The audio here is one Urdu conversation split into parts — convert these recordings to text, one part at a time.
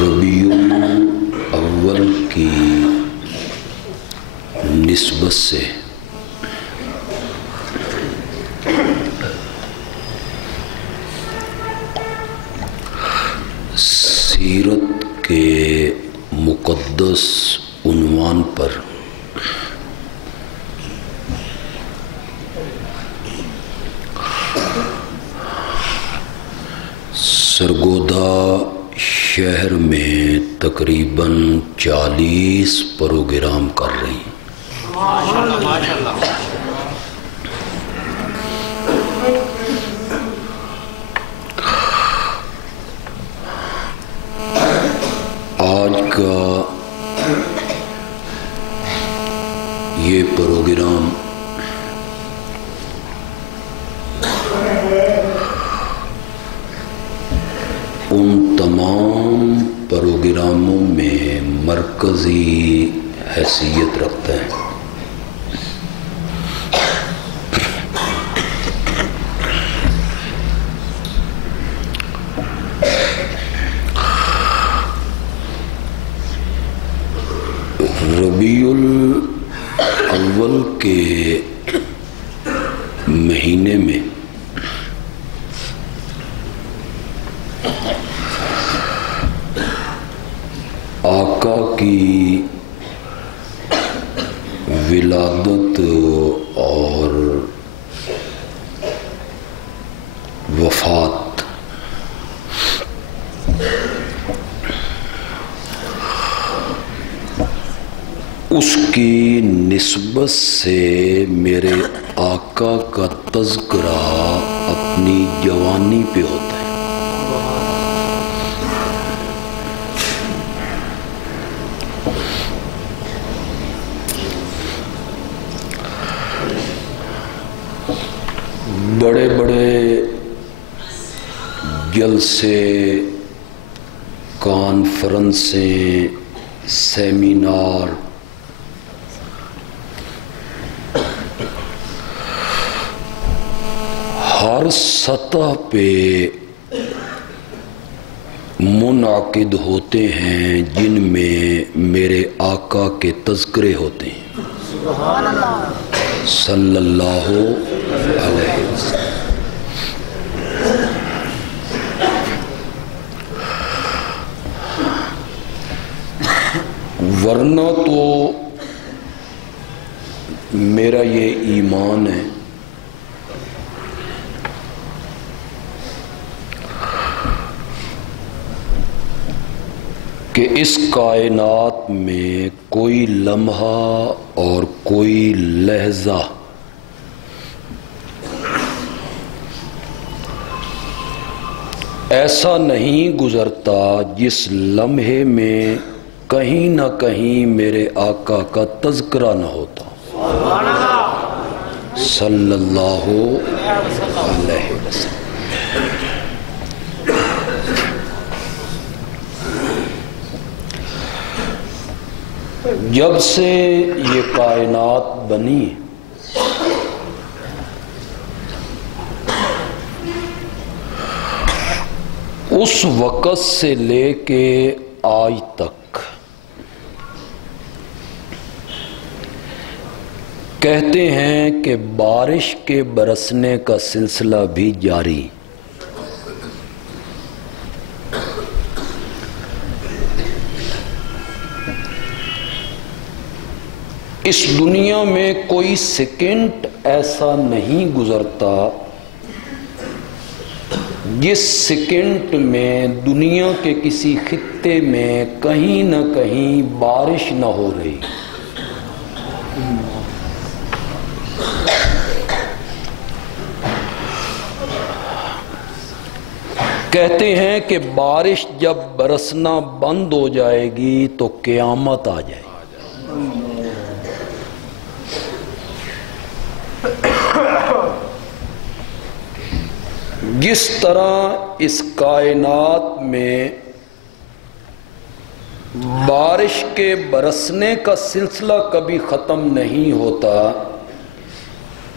ربیع الاول کی نسبت سے سیرت کے مقدس عنوان پر سرگودا شہر میں تقریباً 40 پروگرام کر رہی ہیں۔ آج کا یہ پروگرام ان تمام پروگراموں میں مرکزی حیثیت رکھتا ہے۔ ربیع الاول کے مہینے میں آقا کی ولادت اور وفات اس کی نسبت سے میرے آقا کا تذکرہ اپنی جوانی پہ ہوتا ہے۔ بڑے بڑے جلسے، کانفرنسیں، سیمینار ہر سطح پہ منعقد ہوتے ہیں جن میں میرے آقا کے تذکرے ہوتے ہیں صلی اللہ علیہ وسلم۔ ورنہ تو میرا یہ ایمان ہے کہ اس کائنات میں کوئی لمحہ اور کوئی لحظہ ایسا نہیں گزرتا جس لمحے میں کہیں نہ کہیں میرے آقا کا تذکرہ نہ ہوتا صلی اللہ علیہ وسلم۔ جب سے یہ کائنات بنی اس وقت سے لے کے آج تک کہتے ہیں کہ بارش کے برسنے کا سلسلہ بھی جاری۔ اس دنیا میں کوئی سیکنڈ ایسا نہیں گزرتا جس سیکنڈ میں دنیا کے کسی خطے میں کہیں نہ کہیں بارش نہ ہو رہی۔ کہتے ہیں کہ بارش جب برسنا بند ہو جائے گی تو قیامت آ جائے گی۔ جس طرح اس کائنات میں بارش کے برسنے کا سلسلہ کبھی ختم نہیں ہوتا،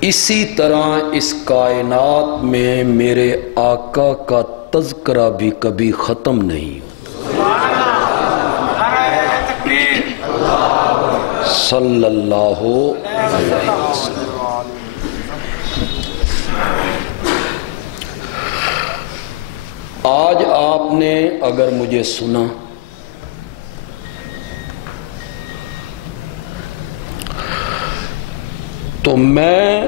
اسی طرح اس کائنات میں میرے آقا کا تذکرہ بھی کبھی ختم نہیں ہوتا۔ صلی اللہ علیہ وسلم۔ آج آپ نے اگر مجھے سنا تو میں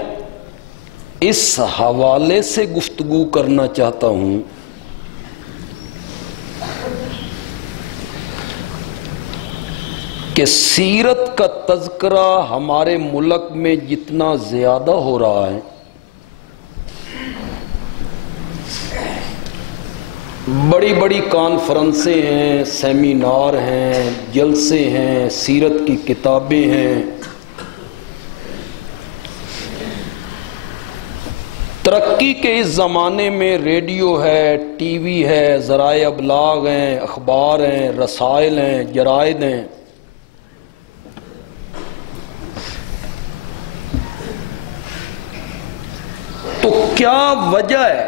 اس حوالے سے گفتگو کرنا چاہتا ہوں کہ سیرت کا تذکرہ ہمارے ملک میں جتنا زیادہ ہو رہا ہے، بڑی بڑی کانفرنسیں ہیں، سیمینار ہیں، جلسے ہیں، سیرت کی کتابیں ہیں، ترقی کے اس زمانے میں ریڈیو ہے، ٹی وی ہے، ذرائع ابلاغ ہیں، اخبار ہیں، رسائل ہیں، جرائد ہیں، تو کیا وجہ ہے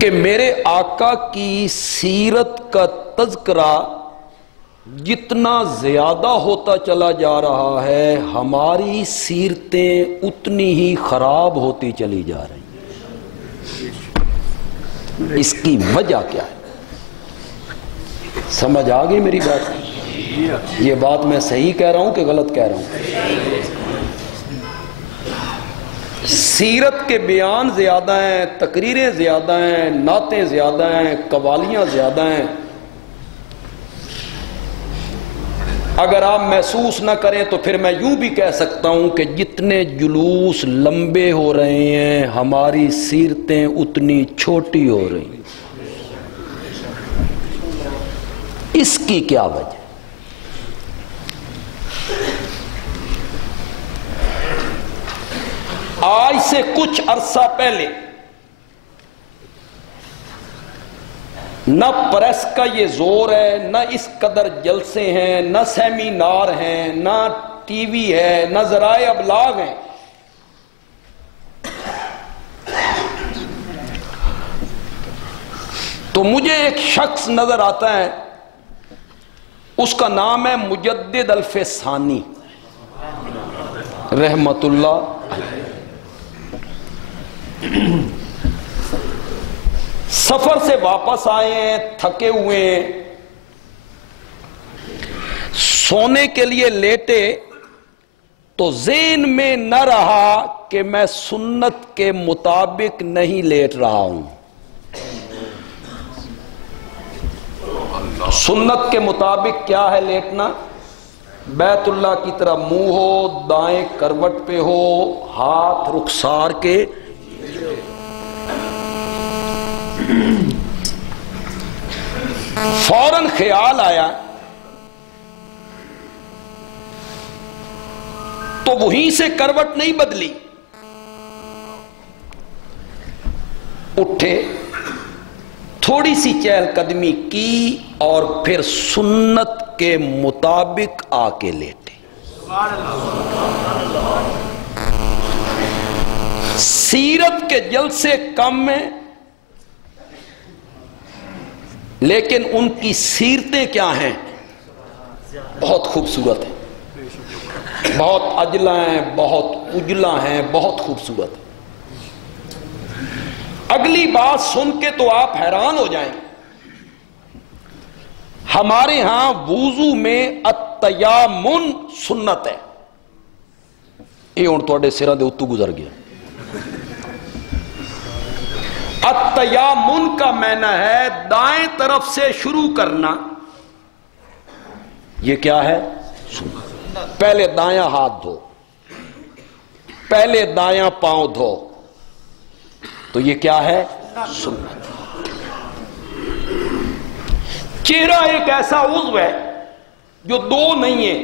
کہ میرے آقا کی سیرت کا تذکرہ جتنا زیادہ ہوتا چلا جا رہا ہے، ہماری سیرتیں اتنی ہی خراب ہوتی چلی جا رہی ہیں؟ اس کی وجہ کیا ہے؟ سمجھ آ گئی میری بات؟ یہ بات میں صحیح کہہ رہا ہوں کہ غلط کہہ رہا ہوں؟ سیرت کے بیان زیادہ ہیں، تقریریں زیادہ ہیں، نعتیں زیادہ ہیں، قوالیاں زیادہ ہیں۔ اگر آپ محسوس نہ کریں تو پھر میں یوں بھی کہہ سکتا ہوں کہ جتنے جلوس لمبے ہو رہے ہیں، ہماری سیرتیں اتنی چھوٹی ہو رہی ہیں۔ اس کی کیا وجہ؟ آج سے کچھ عرصہ پہلے نہ پریس کا یہ زور ہے، نہ اس قدر جلسے ہیں، نہ سیمینار ہیں، نہ ٹی وی ہے، نہ ذرائع ابلاغ ہیں۔ تو مجھے ایک شخص نظر آتا ہے، اس کا نام ہے مجدد الفسانی رحمت اللہ علیہ۔ سفر سے واپس آئے ہیں، تھکے ہوئے ہیں، سونے کے لیے لیٹے تو ذہن میں نہ رہا کہ میں سنت کے مطابق نہیں لیٹ رہا ہوں۔ سنت کے مطابق کیا ہے لیٹنا؟ بیت اللہ کی طرح منہ ہو، دائیں کروٹ پہ ہو، ہاتھ رخسار کے۔ فوراً خیال آیا تو وہیں سے کروٹ نہیں بدلی، اٹھے، تھوڑی سی چہل قدمی کی اور پھر سنت کے مطابق آ کے لیٹے۔ سیرت کے جلسے کم ہیں، لیکن ان کی سیرتیں کیا ہیں؟ بہت خوبصورت ہیں، بہت اجلا ہیں، بہت اجلا ہیں، بہت خوبصورت ہیں۔ اگلی بات سن کے تو آپ حیران ہو جائیں، ہمارے ہاں وضو میں التیامن سنت ہے۔ یہ ہوں تھوڑے سراں دے اتو گزر گیا۔ التیامن کا معنی ہے دائیں طرف سے شروع کرنا۔ یہ کیا ہے؟ سنت۔ پہلے دایاں ہاتھ دھو، پہلے دایاں پاؤں دھو، تو یہ کیا ہے؟ سنت۔ چہرہ ایک ایسا عضو ہے جو دو نہیں ہے،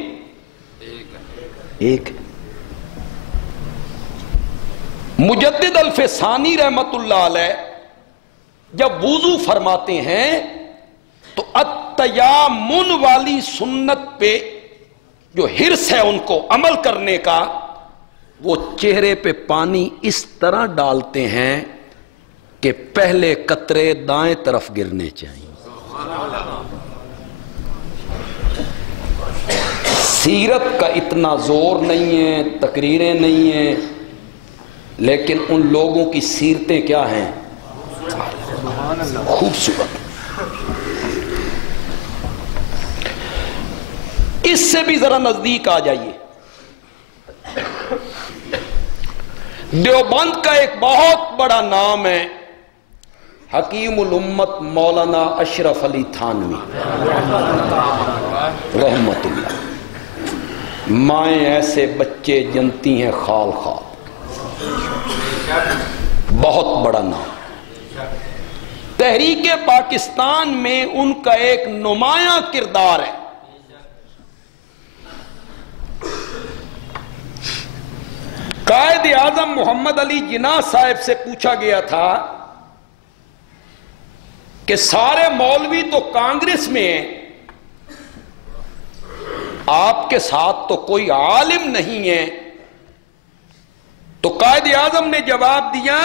ایک۔ مجدد الفسانی رحمت اللہ علیہ جب وضو فرماتے ہیں تو التیامن والی سنت پہ جو حرص ہے ان کو عمل کرنے کا، وہ چہرے پہ پانی اس طرح ڈالتے ہیں کہ پہلے قطرے دائیں طرف گرنے چاہیے۔ سیرت کا اتنا زور نہیں ہے، تقریریں نہیں ہیں، لیکن ان لوگوں کی سیرتیں کیا ہیں؟ خوبصورت۔ اس سے بھی ذرا نزدیک آ جائیے، دیوبند کا ایک بہت بڑا نام ہے حکیم الامت مولانا اشرف علی تھانوی رحمت اللہ۔ مائیں ایسے بچے جنتی ہیں خال خال، بہت بڑا نام۔ تحریک پاکستان میں ان کا ایک نمایاں کردار ہے۔ قائد اعظم محمد علی جناح صاحب سے پوچھا گیا تھا کہ سارے مولوی تو کانگریس میں ہیں، آپ کے ساتھ تو کوئی عالم نہیں ہے، تو قائد اعظم نے جواب دیا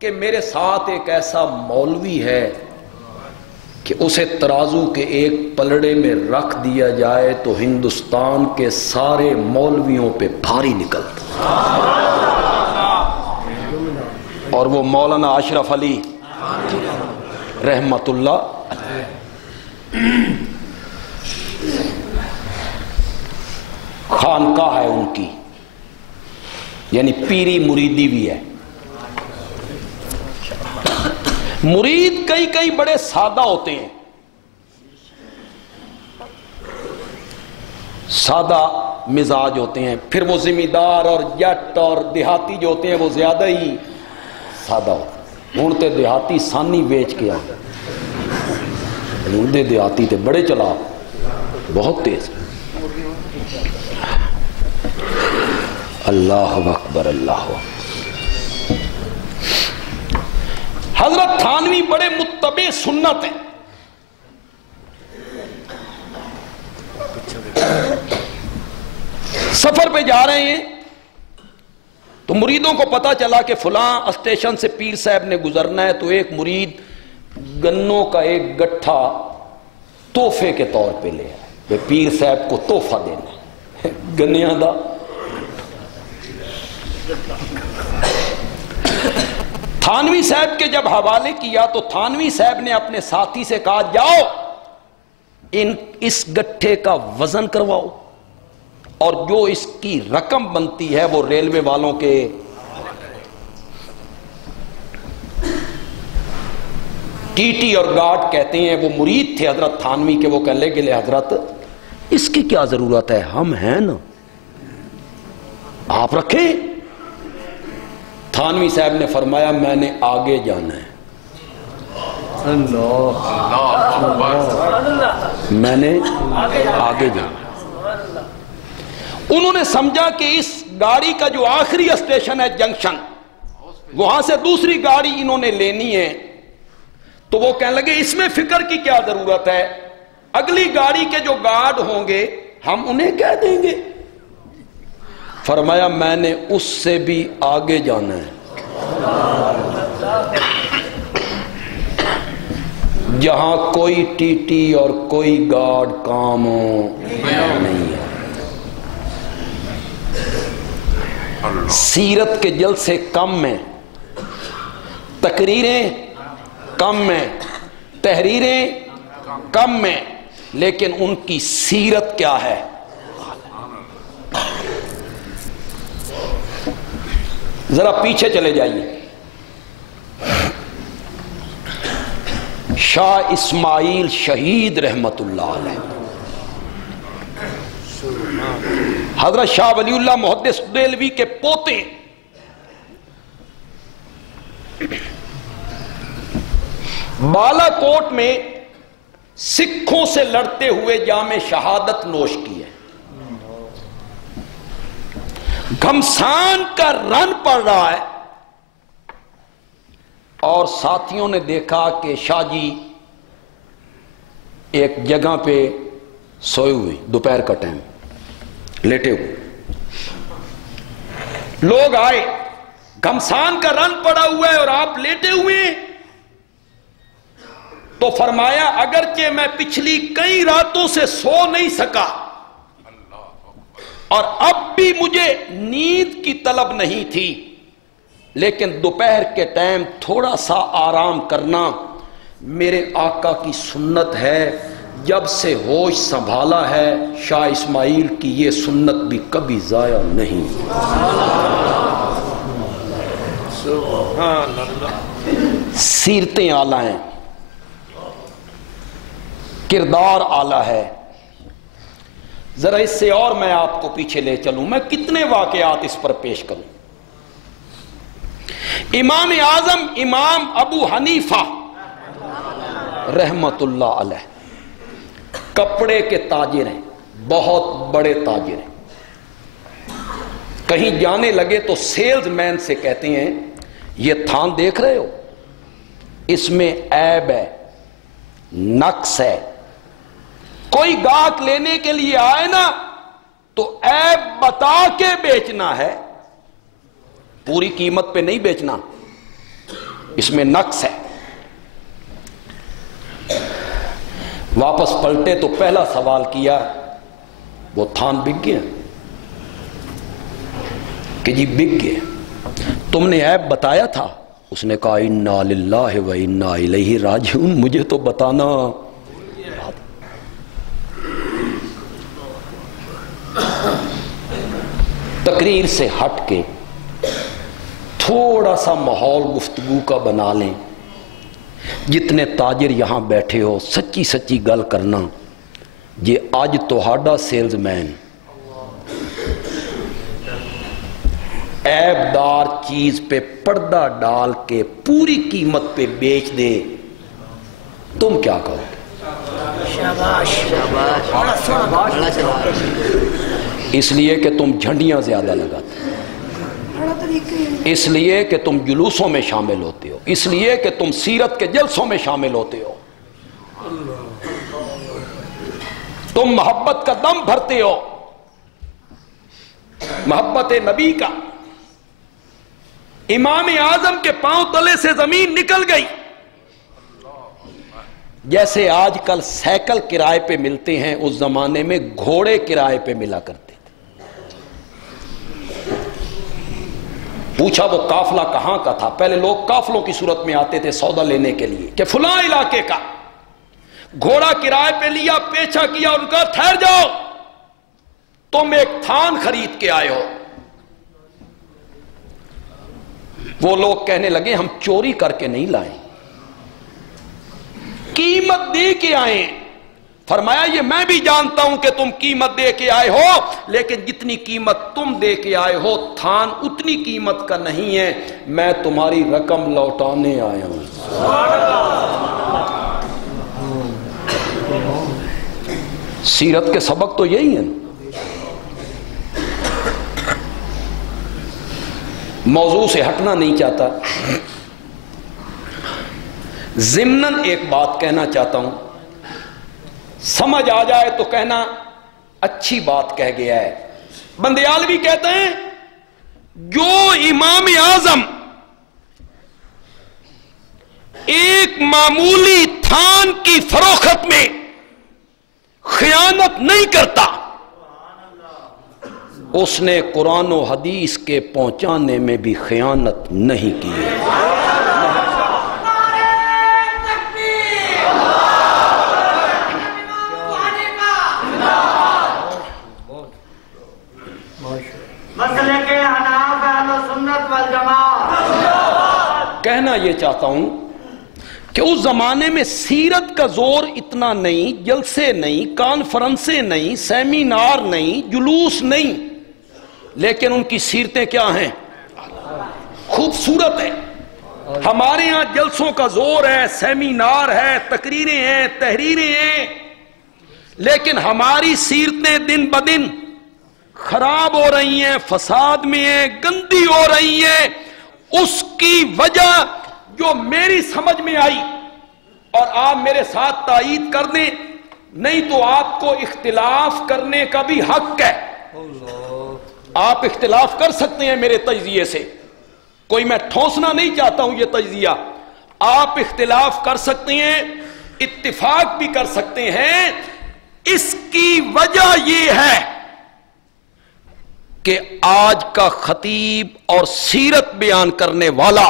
کہ میرے ساتھ ایک ایسا مولوی ہے کہ اسے ترازو کے ایک پلڑے میں رکھ دیا جائے تو ہندوستان کے سارے مولویوں پہ بھاری نکلتا، اور وہ مولانا اشرف علی رحمت اللہ۔ خانقاہ ہے ان کی، یعنی پیری مریدی بھی ہے۔ مرید کئی کئی بڑے سادہ ہوتے ہیں، سادہ مزاج ہوتے ہیں، پھر وہ ذمہ دار اور جٹ اور دیہاتی جو ہوتے ہیں وہ زیادہ ہی سادہ ہوتے ہیں۔ ہوں تے دیہاتی سانی بیچ کے آئے، ہوں دے دیہاتی تے بڑے چلا، بہت تیز۔ اللہ اکبر، اللہ اکبر۔ حضرت تھانوی بڑے متبع سنت ہیں، سفر پہ جا رہے ہیں تو مریدوں کو پتا چلا کہ فلاں اسٹیشن سے پیر صاحب نے گزرنا ہے، تو ایک مرید گنوں کا ایک گٹھا تحفے کے طور پہ لے آئے، پیر صاحب کو تحفہ دینا ہے گنیاں دا۔ تھانوی صاحب کے جب حوالے کیا تو تھانوی صاحب نے اپنے ساتھی سے کہا جاؤ اس گٹھے کا وزن کرواؤ، اور جو اس کی رقم بنتی ہے وہ ریلوے والوں کے۔ ٹی ٹی اور گارڈ کہتے ہیں، وہ مرید تھے حضرت تھانوی کے، وہ کہنے لگے حضرت اس کی کیا ضرورت ہے، ہم ہیں نا، آپ رکھیں۔ تھانوی صاحب نے فرمایا میں نے آگے جانا ہے، میں نے آگے جانا۔ انہوں نے سمجھا کہ اس گاڑی کا جو آخری اسٹیشن ہے جنکشن، وہاں سے دوسری گاڑی انہوں نے لینی ہے، تو وہ کہنے لگے اس میں فکر کی کیا ضرورت ہے، اگلی گاڑی کے جو گارڈ ہوں گے ہم انہیں کہہ دیں گے۔ فرمایا میں نے اس سے بھی آگے جانا ہے، جہاں کوئی ٹی ٹی اور کوئی گارڈ کام نہیں ہے۔ سیرت کے جلسے کم میں، تقریریں کم میں، تحریریں کم میں، لیکن ان کی سیرت کیا ہے؟ ذرا پیچھے چلے جائیے، شاہ اسماعیل شہید رحمت اللہ علیہ، حضرت شاہ ولی اللہ محدث دہلوی کے پوتے، بالا کوٹ میں سکھوں سے لڑتے ہوئے جام شہادت نوش کی ہے۔ گھمسان کا رن پڑ رہا ہے، اور ساتھیوں نے دیکھا کہ شاہ جی ایک جگہ پہ سوئے ہوئے، دوپہر کا ٹائم لیٹے ہوئے، لوگ آئے، گھمسان کا رن پڑا ہوا ہے اور آپ لیٹے ہوئے ہیں، تو فرمایا اگرچہ میں پچھلی کئی راتوں سے سو نہیں سکا، اور اب بھی مجھے نیند کی طلب نہیں تھی، لیکن دوپہر کے ٹائم تھوڑا سا آرام کرنا میرے آقا کی سنت ہے۔ جب سے ہوش سنبھالا ہے شاہ اسماعیل کی یہ سنت بھی کبھی ضائع نہیں۔ سبحان اللہ۔ سیرتیں اعلیٰ ہیں، کردار اعلیٰ ہے۔ ذرا اس سے اور میں آپ کو پیچھے لے چلوں، میں کتنے واقعات اس پر پیش کروں۔ امام اعظم امام ابو حنیفہ رحمت اللہ علیہ کپڑے کے تاجر ہیں، بہت بڑے تاجر ہیں۔ کہیں جانے لگے تو سیلز مین سے کہتے ہیں یہ تھان دیکھ رہے ہو، اس میں عیب ہے، نقص ہے، کوئی گاہک لینے کے لیے آئے نا تو عیب بتا کے بیچنا ہے، پوری قیمت پہ نہیں بیچنا، اس میں نقص ہے۔ واپس پلٹے تو پہلا سوال کیا وہ تھان بک گیا کہ جی بک گئے، تم نے عیب بتایا تھا؟ اس نے کہا انا للہ و انا الیہ راجعون، مجھے تو بتانا۔ تقریر سے ہٹ کے تھوڑا سا ماحول گفتگو کا بنا لیں، جتنے تاجر یہاں بیٹھے ہو سچی سچی گل کرنا۔ یہ آج تہاڈا سیلز مین عیب دار چیز پہ پردہ ڈال کے پوری قیمت پہ بیچ دے، تم کیا کہو گے؟ اس لیے کہ تم جھنڈیاں زیادہ لگاتے ہو، اس لیے کہ تم جلوسوں میں شامل ہوتے ہو، اس لیے کہ تم سیرت کے جلسوں میں شامل ہوتے ہو، تم محبت کا دم بھرتے ہو، محبت نبی کا۔ امام اعظم کے پاؤں تلے سے زمین نکل گئی، جیسے آج کل سائیکل کرائے پہ ملتے ہیں، اس زمانے میں گھوڑے کرائے پہ ملا کرتے تھے۔ پوچھا وہ قافلہ کہاں کا تھا؟ پہلے لوگ قافلوں کی صورت میں آتے تھے سودا لینے کے لیے کہ فلاں علاقے کا، گھوڑا کرائے پہ لیا، پیچھا کیا، ان کا ٹھہر جاؤ، تم ایک تھان خرید کے آئے ہو۔ وہ لوگ کہنے لگے ہم چوری کر کے نہیں لائے، قیمت دے کے آئے۔ فرمایا یہ میں بھی جانتا ہوں کہ تم قیمت دے کے آئے ہو، لیکن جتنی قیمت تم دے کے آئے ہو تھان اتنی قیمت کا نہیں ہے، میں تمہاری رقم لوٹانے آیا ہوں۔ سیرت کے سبق تو یہی ہیں۔ موضوع سے ہٹنا نہیں چاہتا، ضمناً ایک بات کہنا چاہتا ہوں، سمجھ آ جائے تو کہنا اچھی بات کہہ گیا ہے۔ بندیالوی کہتے ہیں جو امام اعظم ایک معمولی تھان کی فروخت میں خیانت نہیں کرتا، اس نے قرآن و حدیث کے پہنچانے میں بھی خیانت نہیں کی۔ کہنا یہ چاہتا ہوں کہ اس زمانے میں سیرت کا زور اتنا نہیں، جلسے نہیں، کانفرنسیں نہیں، سیمینار نہیں، جلوس نہیں، لیکن ان کی سیرتیں کیا ہیں؟ خوبصورت ہے۔ ہمارے ہاں جلسوں کا زور ہے، سیمینار ہے، تقریریں ہیں، تحریریں ہیں، لیکن ہماری سیرتیں دن بدن خراب ہو رہی ہیں، فساد میں ہیں، گندی ہو رہی ہیں۔ اس کی وجہ جو میری سمجھ میں آئی، اور آپ میرے ساتھ تائید کر دیں، نہیں تو آپ کو اختلاف کرنے کا بھی حق ہے، آپ اختلاف کر سکتے ہیں میرے تجزیے سے، کوئی میں ٹھونسنا نہیں چاہتا ہوں یہ تجزیہ، آپ اختلاف کر سکتے ہیں، اتفاق بھی کر سکتے ہیں۔ اس کی وجہ یہ ہے کہ آج کا خطیب اور سیرت بیان کرنے والا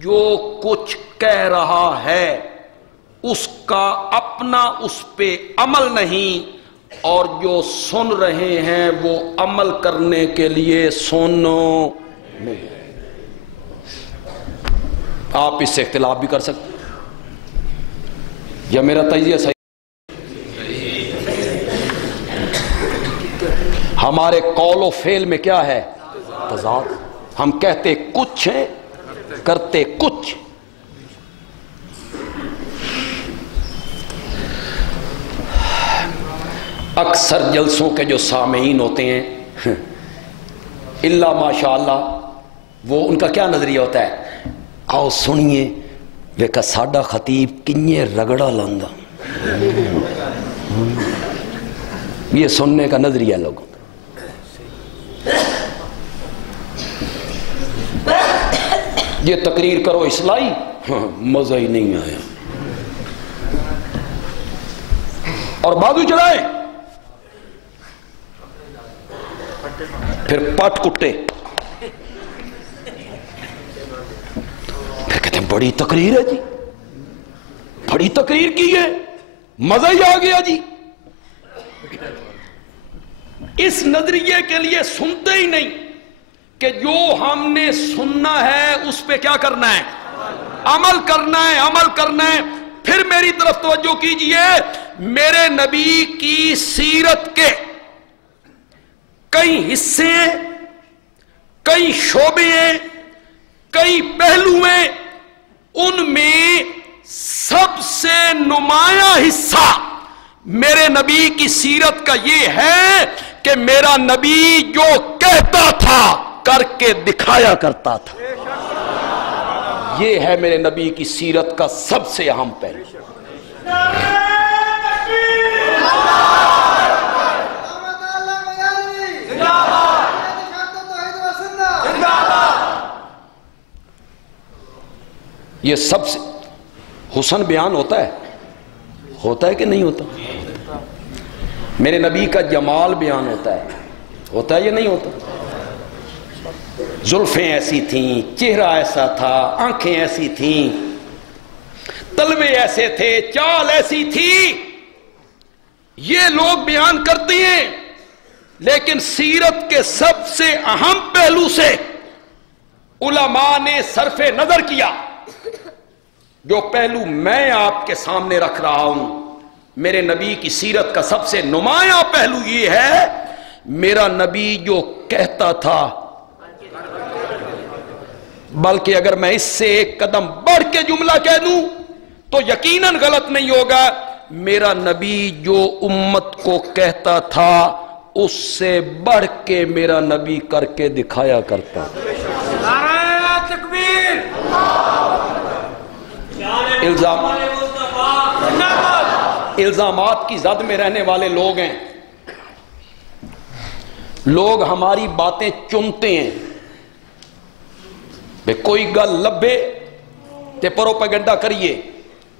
جو کچھ کہہ رہا ہے اس کا اپنا اس پہ عمل نہیں، اور جو سن رہے ہیں وہ عمل کرنے کے لیے سنو نہیں۔ آپ اس سے اختلاف بھی کر سکتے یا میرا تجزیہ صحیح؟ ہمارے قول و فعل میں کیا ہے؟ تضاد۔ ہم کہتے کچھ ہیں، کرتے کچھ۔ اکثر جلسوں کے جو سامعین ہوتے ہیں الا ماشاء اللہ، وہ ان کا کیا نظریہ ہوتا ہے؟ آؤ سنیے ویکا ساڈا خطیب کنیے رگڑا لاندا، یہ سننے کا نظریہ لوگوں۔ یہ تقریر کرو اصلاحی، مزہ ہی نہیں آیا، اور بازو چلائے پھر پٹ کٹے، پھر کہتے ہیں بڑی تقریر ہے جی، بڑی تقریر کی ہے، مزہ ہی آ گیا جی۔ اس نظریے کے لیے سنتے ہی نہیں کہ جو ہم نے سننا ہے اس پہ کیا کرنا ہے؟ عمل کرنا ہے، عمل کرنا ہے۔ پھر میری طرف توجہ کیجئے، میرے نبی کی سیرت کے کئی حصے ہیں، کئی شعبے ہیں، کئی پہلو ہیں، ان میں سب سے نمایاں حصہ میرے نبی کی سیرت کا یہ ہے کہ میرا نبی جو کہتا تھا کر کے دکھایا کرتا تھا۔ یہ ہے میرے نبی کی سیرت کا سب سے اہم پہلو۔ یہ سب سے حسن بیان ہوتا ہے کہ نہیں ہوتا؟ میرے نبی کا جمال بیان ہوتا ہے یا نہیں ہوتا؟ زلفیں ایسی تھیں، چہرہ ایسا تھا، آنکھیں ایسی تھیں، تلوے ایسے تھے، چال ایسی تھی، یہ لوگ بیان کرتے ہیں۔ لیکن سیرت کے سب سے اہم پہلو سے علماء نے صرف نظر کیا۔ جو پہلو میں آپ کے سامنے رکھ رہا ہوں، میرے نبی کی سیرت کا سب سے نمایاں پہلو یہ ہے، میرا نبی جو کہتا تھا، بلکہ اگر میں اس سے ایک قدم بڑھ کے جملہ کہہ دوں تو یقیناً غلط نہیں ہوگا، میرا نبی جو امت کو کہتا تھا اس سے بڑھ کے میرا نبی کر کے دکھایا کرتا۔ الزامات کی زد میں رہنے والے لوگ ہیں، لوگ ہماری باتیں چنتے ہیں، بے کوئی گل لبے تے پروپیگنڈا کریے۔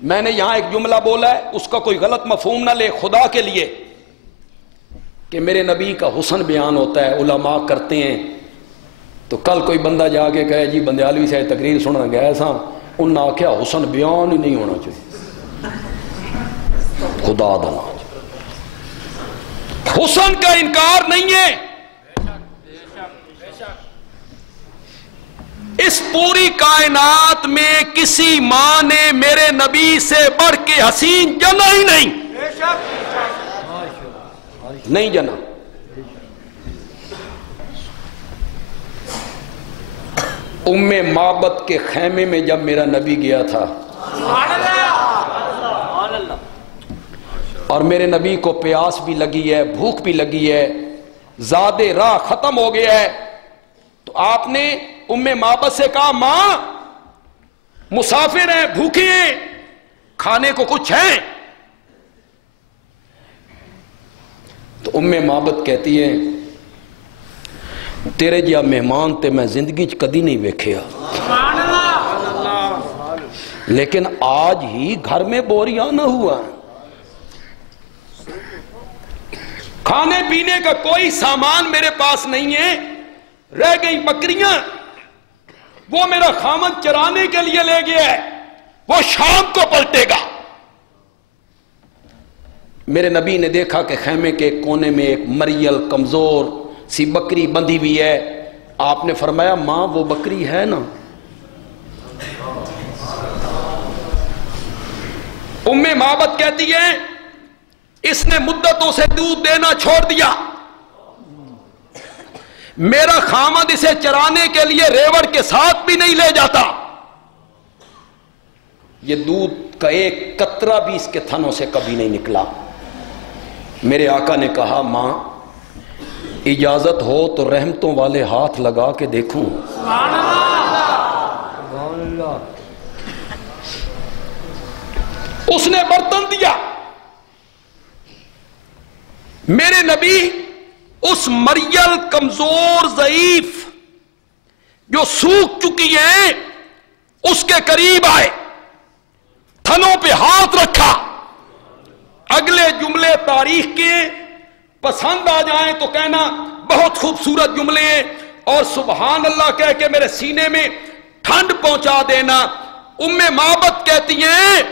میں نے یہاں ایک جملہ بولا ہے، اس کا کوئی غلط مفہوم نہ لے خدا کے لیے، کہ میرے نبی کا حسن بیان ہوتا ہے، علماء کرتے ہیں، تو کل کوئی بندہ جا کے کہے جی بندیالوی سے تقریر سننا گیا سا، انہوں نے آکھیا حسن بیان ہی نہیں ہونا چاہیے۔ خدا دنا حسن کا انکار نہیں ہے، اس پوری کائنات میں کسی ماں نے میرے نبی سے بڑھ کے حسین جنا ہی نہیں جنا۔ ام معبد کے خیمے میں جب میرا نبی گیا تھا اور میرے نبی کو پیاس بھی لگی ہے، بھوک بھی لگی ہے، زاد راہ ختم ہو گیا ہے، تو آپ نے ام معبد سے کہا ماں مسافر ہیں، بھوکے ہیں، کھانے کو کچھ ہے؟ تو ام معبد کہتی ہے تیرے جیا مہمان تے میں زندگی چ کدی نہیں ویکھیا، لیکن آج ہی گھر میں بوریاں نہ ہوا۔ کھانے پینے کا کوئی سامان میرے پاس نہیں ہے، رہ گئی بکریاں، وہ میرا خامد چرانے کے لیے لے گیا ہے، وہ شام کو پلٹے گا۔ میرے نبی نے دیکھا کہ خیمے کے کونے میں ایک مریل کمزور سی بکری بندھی ہوئی ہے۔ آپ نے فرمایا ماں وہ بکری ہے نا؟ ام معبد کہتی ہے اس نے مدتوں سے دودھ دینا چھوڑ دیا، میرا خامد اسے چرانے کے لیے ریوڑ کے ساتھ بھی نہیں لے جاتا، یہ دودھ کا ایک قطرہ بھی اس کے تھنوں سے کبھی نہیں نکلا۔ میرے آقا نے کہا ماں اجازت ہو تو رحمتوں والے ہاتھ لگا کے دیکھوں۔ اس نے برتن دیا، میرے نبی اس مریل کمزور ضعیف جو سوکھ چکی ہے اس کے قریب آئے، تھنوں پہ ہاتھ رکھا۔ اگلے جملے تاریخ کے پسند آ جائیں تو کہنا بہت خوبصورت جملے ہیں، اور سبحان اللہ کہہ کے میرے سینے میں ٹھنڈ پہنچا دینا۔ ام معبد کہتی ہیں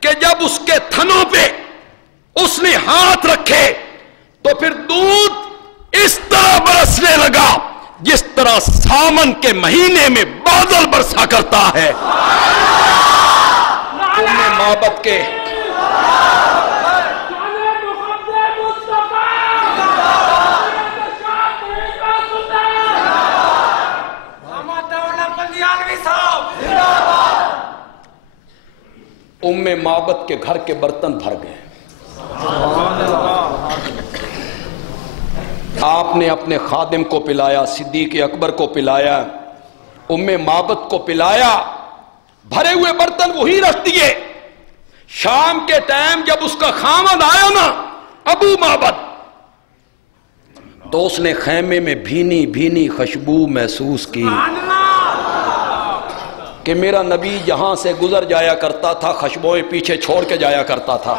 کہ جب اس کے تھنوں پہ اس نے ہاتھ رکھے تو پھر دودھ اس طرح برسنے لگا جس طرح سامن کے مہینے میں بادل برسا کرتا ہے۔ ام معبد کے ام معبد کے گھر کے برتن بھر گئے۔ آپ نے اپنے خادم کو پلایا، صدیق اکبر کو پلایا، ام معبد کو پلایا، بھرے ہوئے برتن وہی رکھ دیے۔ شام کے ٹائم جب اس کا خامد آیا نا ابو معبد، تو اس نے خیمے میں بھینی بھینی خوشبو محسوس کی کہ میرا نبی جہاں سے گزر جایا کرتا تھا خوشبوئیں پیچھے چھوڑ کے جایا کرتا تھا۔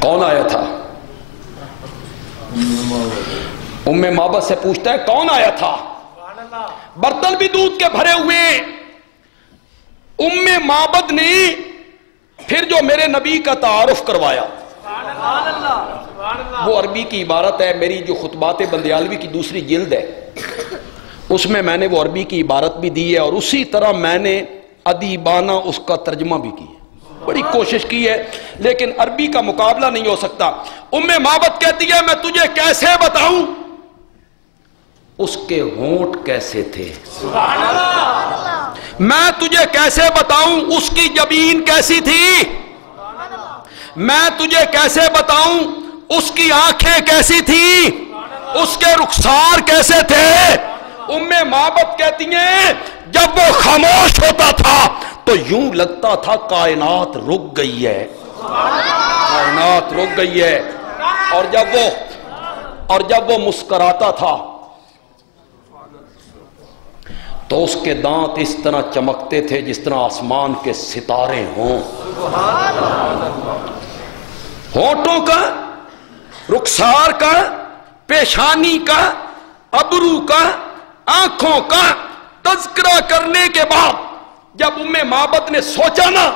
کون آیا تھا؟ ام معبد سے پوچھتا ہے کون آیا تھا؟ برتن بھی دودھ کے بھرے ہوئے۔ ام معبد نے پھر جو میرے نبی کا تعارف کروایا، وہ عربی کی عبارت ہے، میری جو خطبات بندیالوی کی دوسری جلد ہے اس میں میں نے وہ عربی کی عبارت بھی دی ہے، اور اسی طرح میں نے ادیبانہ اس کا ترجمہ بھی کی ہے، بڑی کوشش کی ہے، لیکن عربی کا مقابلہ نہیں ہو سکتا۔ ام معبد کہتی ہے میں تجھے کیسے بتاؤں اس کے ہونٹ کیسے تھے، میں تجھے کیسے بتاؤں اس کی جبین کیسی تھی، میں تجھے کیسے بتاؤں اس کی آنکھیں کیسی تھی، اس کے رخسار کیسے تھے۔ ام معبد کہتی ہیں جب وہ خاموش ہوتا تھا تو یوں لگتا تھا کائنات رک گئی ہے، کائنات رک گئی ہے، اور جب وہ مسکراتا تھا تو اس کے دانت اس طرح چمکتے تھے جس طرح آسمان کے ستارے ہوں۔ ہونٹوں کا، رخسار کا، پیشانی کا، ابرو کا، آنکھوں کا تذکرہ کرنے کے بعد جب ام معبد نے سوچا نا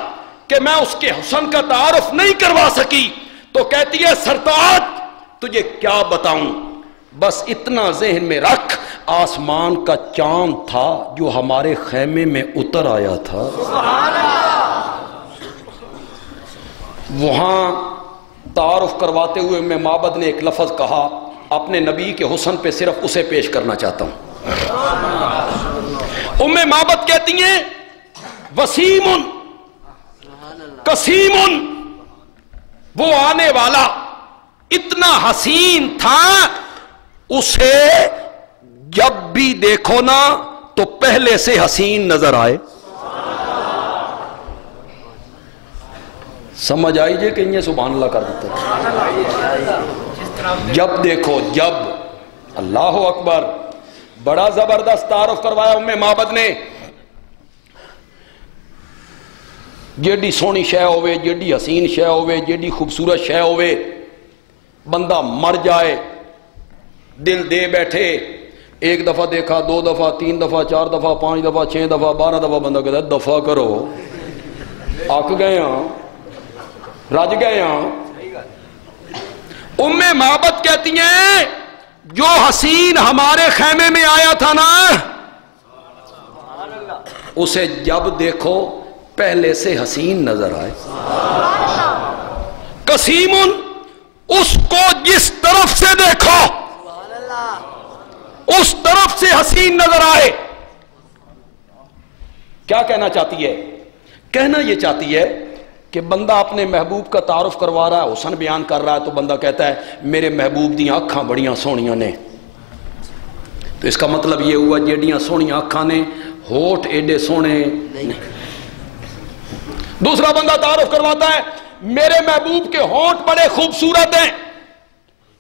کہ میں اس کے حسن کا تعارف نہیں کروا سکی تو کہتی ہے سرتاج تجھے کیا بتاؤں، بس اتنا ذہن میں رکھ آسمان کا چاند تھا جو ہمارے خیمے میں اتر آیا تھا۔ وہاں تعارف کرواتے ہوئے ام معبد نے ایک لفظ کہا، اپنے نبی کے حسن پہ صرف اسے پیش کرنا چاہتا ہوں۔ ام معبد کہتی ہیں وسیم قسیم، وہ آنے والا اتنا حسین تھا اسے جب بھی دیکھو نا تو پہلے سے حسین نظر آئے۔ سمجھ آئی جے کہ یہ سبحان اللہ کر دیتے ہیں، جب دیکھو جب، اللہ اکبر، بڑا زبردست تعارف کروایا ام معبد نے۔ جیڑی سونی شے ہوئے، جیڑی حسین شے ہوئے، جیڑی خوبصورت شے ہوئے، بندہ مر جائے، دل دے بیٹھے، ایک دفعہ دیکھا، دو دفعہ، تین دفعہ، چار دفعہ، پانچ دفعہ، 6 دفعہ، 12 دفعہ، بندہ کہتا ہے دفعہ کرو، آک گئے ہاں، رج گئے ہاں۔ ام معبد کہتی ہیں جو حسین ہمارے خیمے میں آیا تھا نا، اسے جب دیکھو پہلے سے حسین نظر آئے، قسیم اس کو جس طرف سے دیکھو اس طرف سے حسین نظر آئے۔ کیا کہنا چاہتی ہے؟ کہنا یہ چاہتی ہے کہ بندہ اپنے محبوب کا تعارف کروا رہا ہے، حسن بیان کر رہا ہے، تو بندہ کہتا ہے میرے محبوب دیاں اکھاں بڑیاں سونیاں نے، تو اس کا مطلب یہ ہوا جیڑیاں سونیاں اکھاں نے، ہوٹھ ایڈے سونے نہیں۔ دوسرا بندہ تعارف کرواتا ہے میرے محبوب کے ہونٹ بڑے خوبصورت ہیں،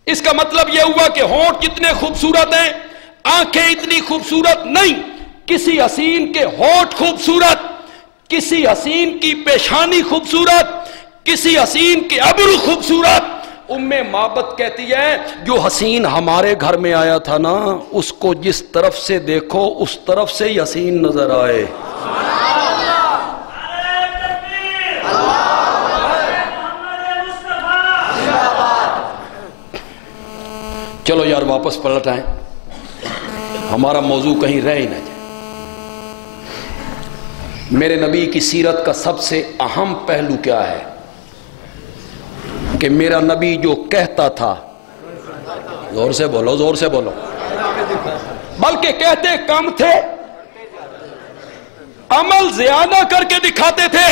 اس کا مطلب یہ ہوا کہ ہونٹ جتنے خوبصورت ہیں آنکھیں اتنی خوبصورت نہیں۔ کسی حسین کے ہونٹ خوبصورت، کسی حسین کی پیشانی خوبصورت، کسی حسین کے ابرو خوبصورت۔ ام معبد کہتی ہے جو حسین ہمارے گھر میں آیا تھا نا، اس کو جس طرف سے دیکھو اس طرف سے ہی حسین نظر آئے۔ چلو یار واپس پلٹ آئیں، ہمارا موضوع کہیں رہ ہی نہ جائے۔ میرے نبی کی سیرت کا سب سے اہم پہلو کیا ہے کہ میرا نبی جو کہتا تھا، زور سے بولو، زور سے بولو، بلکہ کہتے کم تھے، عمل زیادہ کر کے دکھاتے تھے۔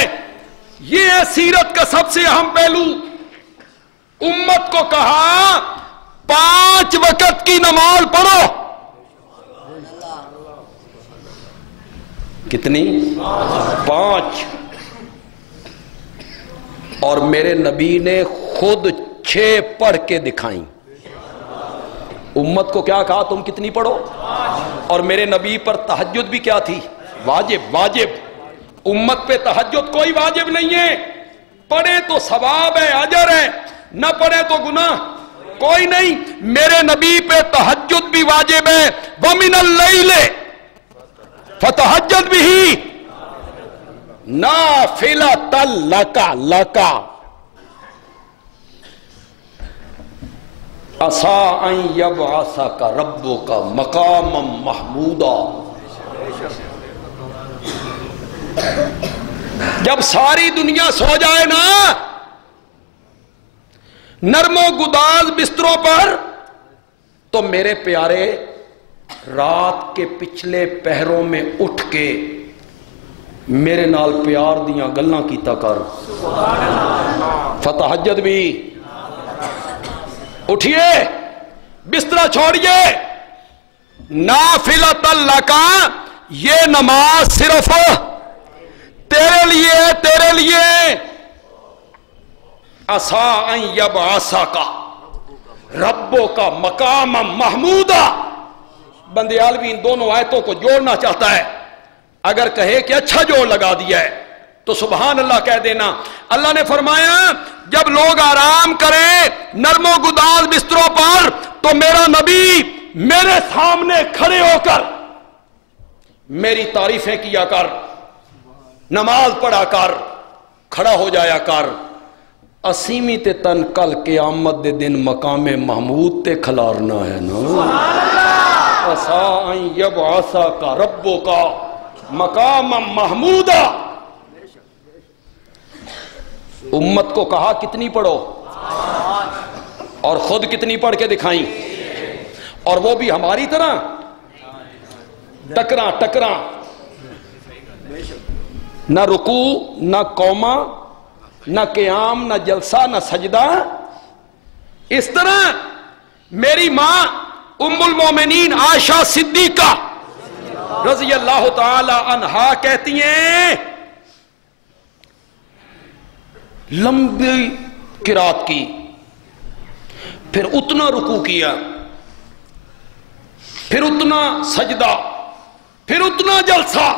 یہ ہے سیرت کا سب سے اہم پہلو۔ امت کو کہا 5 وقت کی نماز پڑھو، کتنی؟ 5۔ اور میرے نبی نے خود 6 پڑھ کے دکھائیں۔ امت کو کیا کہا تم کتنی پڑھو؟ اور میرے نبی پر تہجد بھی کیا تھی؟ واجب، واجب۔ امت پہ تہجد کوئی واجب نہیں ہے، پڑھے تو ثواب ہے، اجر ہے، نہ پڑھے تو گناہ کوئی نہیں۔ میرے نبی پہ تہجد بھی واجب ہے، وَمِنَ اللَّيْلِ فَتَہجد بِهِ نَافِلَةً لَكَ عَسَىٰ أَن يَبْعَثَكَ رَبُّكَ مَقَامًا مَحْمُودًا۔ جب ساری دنیا سو جائے نا نرم و گداز بستروں پر، تو میرے پیارے رات کے پچھلے پہروں میں اٹھ کے میرے نال پیار دیاں گلاں کیتا کر۔ فتہجد بھی، اٹھئے، بسترہ چھوڑیے، نافلۃ لک، یہ نماز صرف تیرے لیے، تیرے لیے۔ عَسَىٰ أَن يَبْعَثَكَ رَبُّكَ مَقَامًا مَحْمُودًا۔ بندیالوی ان دونوں آیتوں کو جوڑنا چاہتا ہے، اگر کہے کہ اچھا جوڑ لگا دیا ہے تو سبحان اللہ کہہ دینا۔ اللہ نے فرمایا جب لوگ آرام کریں نرم و گداز بستروں پر، تو میرا نبی میرے سامنے کھڑے ہو کر میری تعریفیں کیا کر، نماز پڑھا کر، کھڑا ہو جایا کر۔ اسیمی تے تن کل قیامت دے دن مقام محمود تے کھلارنا ہے نا۔ عَسَىٰ أَن يَبْعَثَكَ رَبُّكَ مَقَامًا مَحْمُودًا۔ امت کو کہا کتنی پڑھو، اور خود کتنی پڑھ کے دکھائیں، اور وہ بھی ہماری طرح ٹکراں ٹکراں، نہ رکوع، نہ قومہ، نہ قیام، نہ جلسہ، نہ سجدہ۔ اس طرح میری ماں ام المومنین عائشہ صدیقہ رضی اللہ تعالی عنہا کہتی ہیں لمبی قرات کی، پھر اتنا رکوع کیا، پھر اتنا سجدہ، پھر اتنا جلسہ،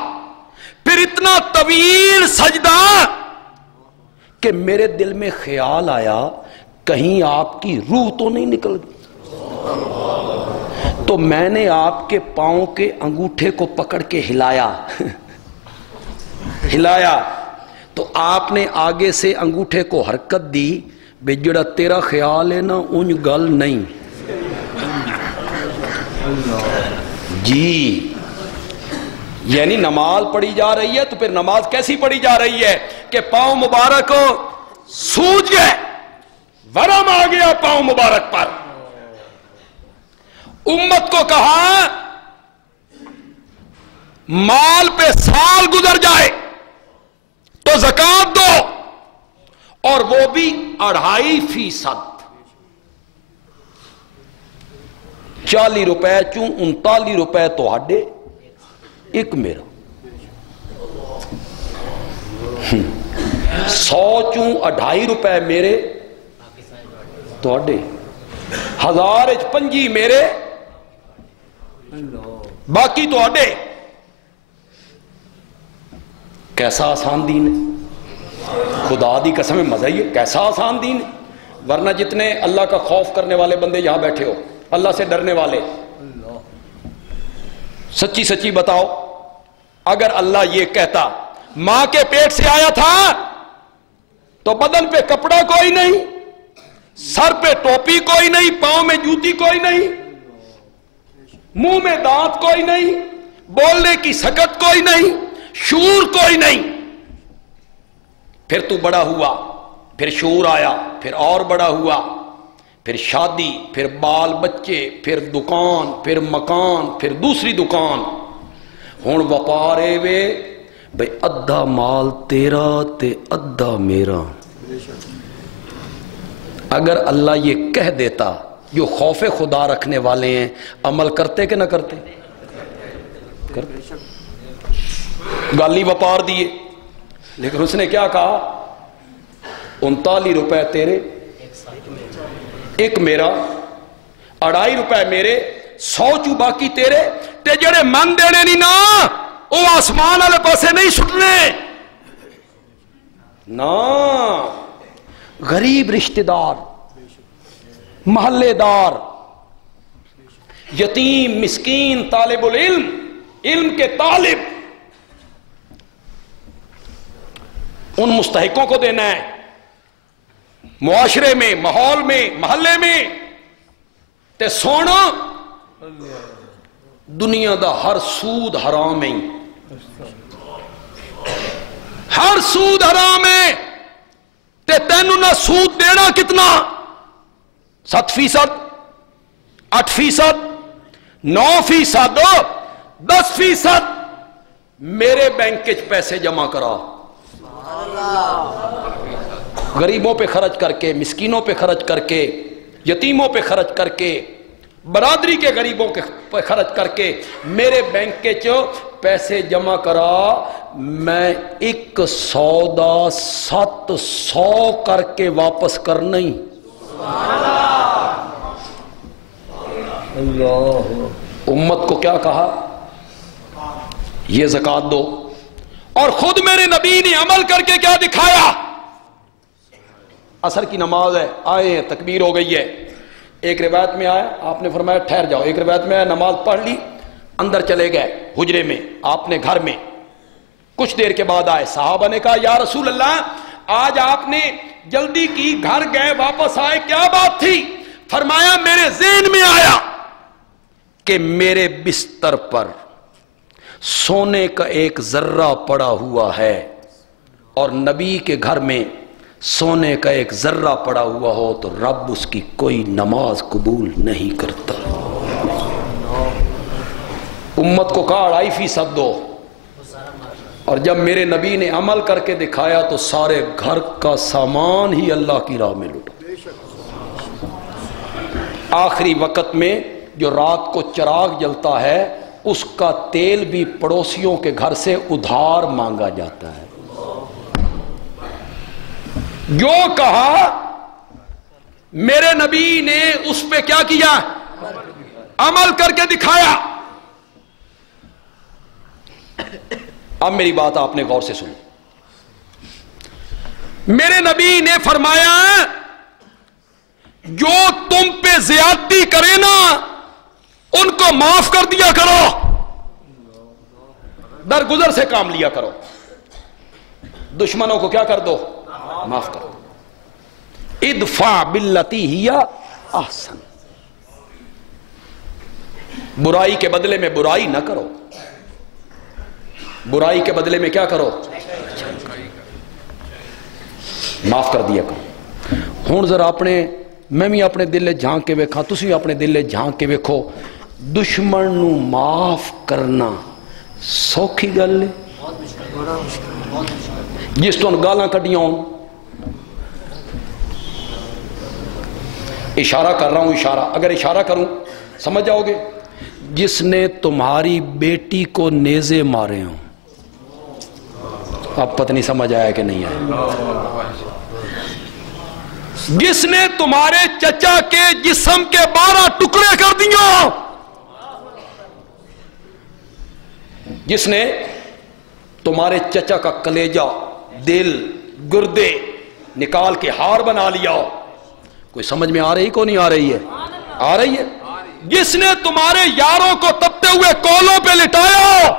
پھر اتنا طویل سجدہ کہ میرے دل میں خیال آیا کہیں آپ کی روح تو نہیں نکل گئی، تو میں نے آپ کے پاؤں کے انگوٹھے کو پکڑ کے ہلایا ہلایا تو آپ نے آگے سے انگوٹھے کو حرکت دی، بے جڑا تیرا خیال ہے نا انج گل نہیں جی۔ یعنی نماز پڑھی جا رہی ہے تو پھر نماز کیسی پڑھی جا رہی ہے کہ پاؤں مبارک سوج گئے، ورم آ گیا پاؤں مبارک پر۔ امت کو کہا مال پہ سال گزر جائے تو زکات دو، اور وہ بھی 2.5%، 40 روپے چوں 39 روپے تو ہڈے ایک میرا، 100 چوں 2.5 روپے میرے تو ہڈے، 1000 5 میرے باقی تو ہڈے۔ کیسا آسان دین ہے، خدا دی قسم مزہ ہی ہے، کیسا آسان دین ہے۔ ورنہ جتنے اللہ کا خوف کرنے والے بندے یہاں بیٹھے ہو، اللہ سے ڈرنے والے، سچی سچی بتاؤ، اگر اللہ یہ کہتا ماں کے پیٹ سے آیا تھا تو بدن پہ کپڑا کوئی نہیں، سر پہ ٹوپی کوئی نہیں، پاؤں میں جوتی کوئی نہیں، منہ میں دانت کوئی نہیں، بولنے کی سکت کوئی نہیں، شعور کوئی نہیں، پھر تو بڑا ہوا، پھر شعور آیا، پھر اور بڑا ہوا، پھر شادی، پھر بال بچے، پھر دکان، پھر مکان، پھر دوسری دکان، ہن وپارے وے بھئی ادھا مال تیرا تے ادھا میرا۔ اگر اللہ یہ کہہ دیتا، جو خوف خدا رکھنے والے ہیں عمل کرتے کہ نہ کرتے؟ کرتے، گالی وپار دیے، لیکن اس نے کیا کہا 39 روپے تیرے ایک میرا، 2.5 روپے میرے، 100 چوں باقی تیرے، تے جڑے من دینے نہیں نا وہ آسمان والے پاسے نہیں سٹنے نا، غریب رشتہ دار، محلے دار، یتیم، مسکین، طالب العلم، علم کے طالب، ان مستحقوں کو دینا ہے، معاشرے میں، ماحول میں، محلے میں، تے سونا دنیا دا ہر سود حرام ہے، ہر سود حرام ہے، تے تینوں نہ سود دینا کتنا، 7%، 8%، 9%، 10%، میرے بینک کے پیسے جمع کرا، غریبوں پہ خرچ کر کے، مسکینوں پہ خرچ کر کے، یتیموں پہ خرچ کر کے، برادری کے غریبوں پہ خرچ کر کے میرے بینک کے پیسے جمع کرا، میں 100 دا 700 کر کے واپس کرنا ہی۔ امت کو کیا کہا؟ یہ زکات دو، اور خود میرے نبی نے عمل کر کے کیا دکھایا؟ عصر کی نماز ہے، آئے ہیں، تکبیر ہو گئی ہے، ایک روایت میں آیا آپ نے فرمایا ٹھہر جاؤ، ایک روایت میں آیا نماز پڑھ لی، اندر چلے گئے حجرے میں، آپ نے گھر میں، کچھ دیر کے بعد آئے، صحابہ نے کہا یا رسول اللہ آج آپ نے جلدی کی، گھر گئے واپس آئے، کیا بات تھی؟ فرمایا میرے ذہن میں آیا کہ میرے بستر پر سونے کا ایک ذرہ پڑا ہوا ہے، اور نبی کے گھر میں سونے کا ایک ذرہ پڑا ہوا ہو تو رب اس کی کوئی نماز قبول نہیں کرتا۔ امت کو کہا 2.5% دو، اور جب میرے نبی نے عمل کر کے دکھایا تو سارے گھر کا سامان ہی اللہ کی راہ میں لٹا۔ آخری وقت میں جو رات کو چراغ جلتا ہے اس کا تیل بھی پڑوسیوں کے گھر سے ادھار مانگا جاتا ہے۔ جو کہا میرے نبی نے اس پہ کیا کیا؟ عمل کر کے دکھایا۔ اب میری بات آپ نے غور سے سنی، میرے نبی نے فرمایا جو تم پہ زیادتی کرے نا ان کو معاف کر دیا کرو، درگزر سے کام لیا کرو، دشمنوں کو کیا کر دو؟ معاف کرو۔ ادفع باللتی ہی احسن، برائی کے بدلے میں برائی نہ کرو، برائی کے بدلے میں کیا کرو؟ معاف کر دیا کرو۔ ہوں ذرا اپنے میں بھی اپنے دل جھانک کے ویکھاں، تسی بھی اپنے دل جھانک کے ویکھو، دشمن نو معاف کرنا سوکھی گل ہے؟ جس تو گالاں کڈیاں ہوں، اشارہ کر رہا ہوں، اشارہ اگر اشارہ کروں سمجھ جاؤ گے۔ جس نے تمہاری بیٹی کو نیزے مارے ہوں، اب پتہ نہیں سمجھ آیا کہ نہیں آیا۔ جس نے تمہارے چچا کے جسم کے 12 ٹکڑے کر دیا، جس نے تمہارے چچا کا کلیجہ، دل، گردے نکال کے ہار بنا لیا، کوئی سمجھ میں آ رہی کو نہیں آ رہی ہے؟ آ رہی ہے۔ جس نے تمہارے یاروں کو تپتے ہوئے کولوں پہ لٹایا،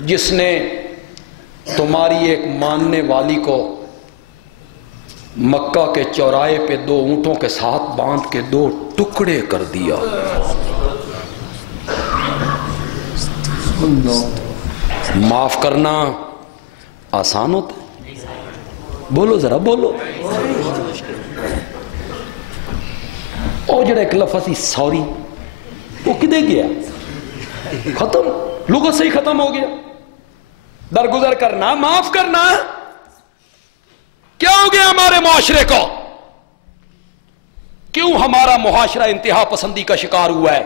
جس نے تمہاری ایک ماننے والی کو مکہ کے چوراہے پہ 2 اونٹوں کے ساتھ باندھ کے 2 ٹکڑے کر دیا، معاف کرنا آسان ہوتا ہے؟ بولو ذرا بولو۔ اور جڑا ایک لفظ ہی سوری، وہ کدے گیا؟ ختم، لغت سے ہی ختم ہو گیا۔ درگزر کرنا، معاف کرنا، کیا ہو گیا ہمارے معاشرے کو؟ کیوں ہمارا معاشرہ انتہا پسندی کا شکار ہوا ہے؟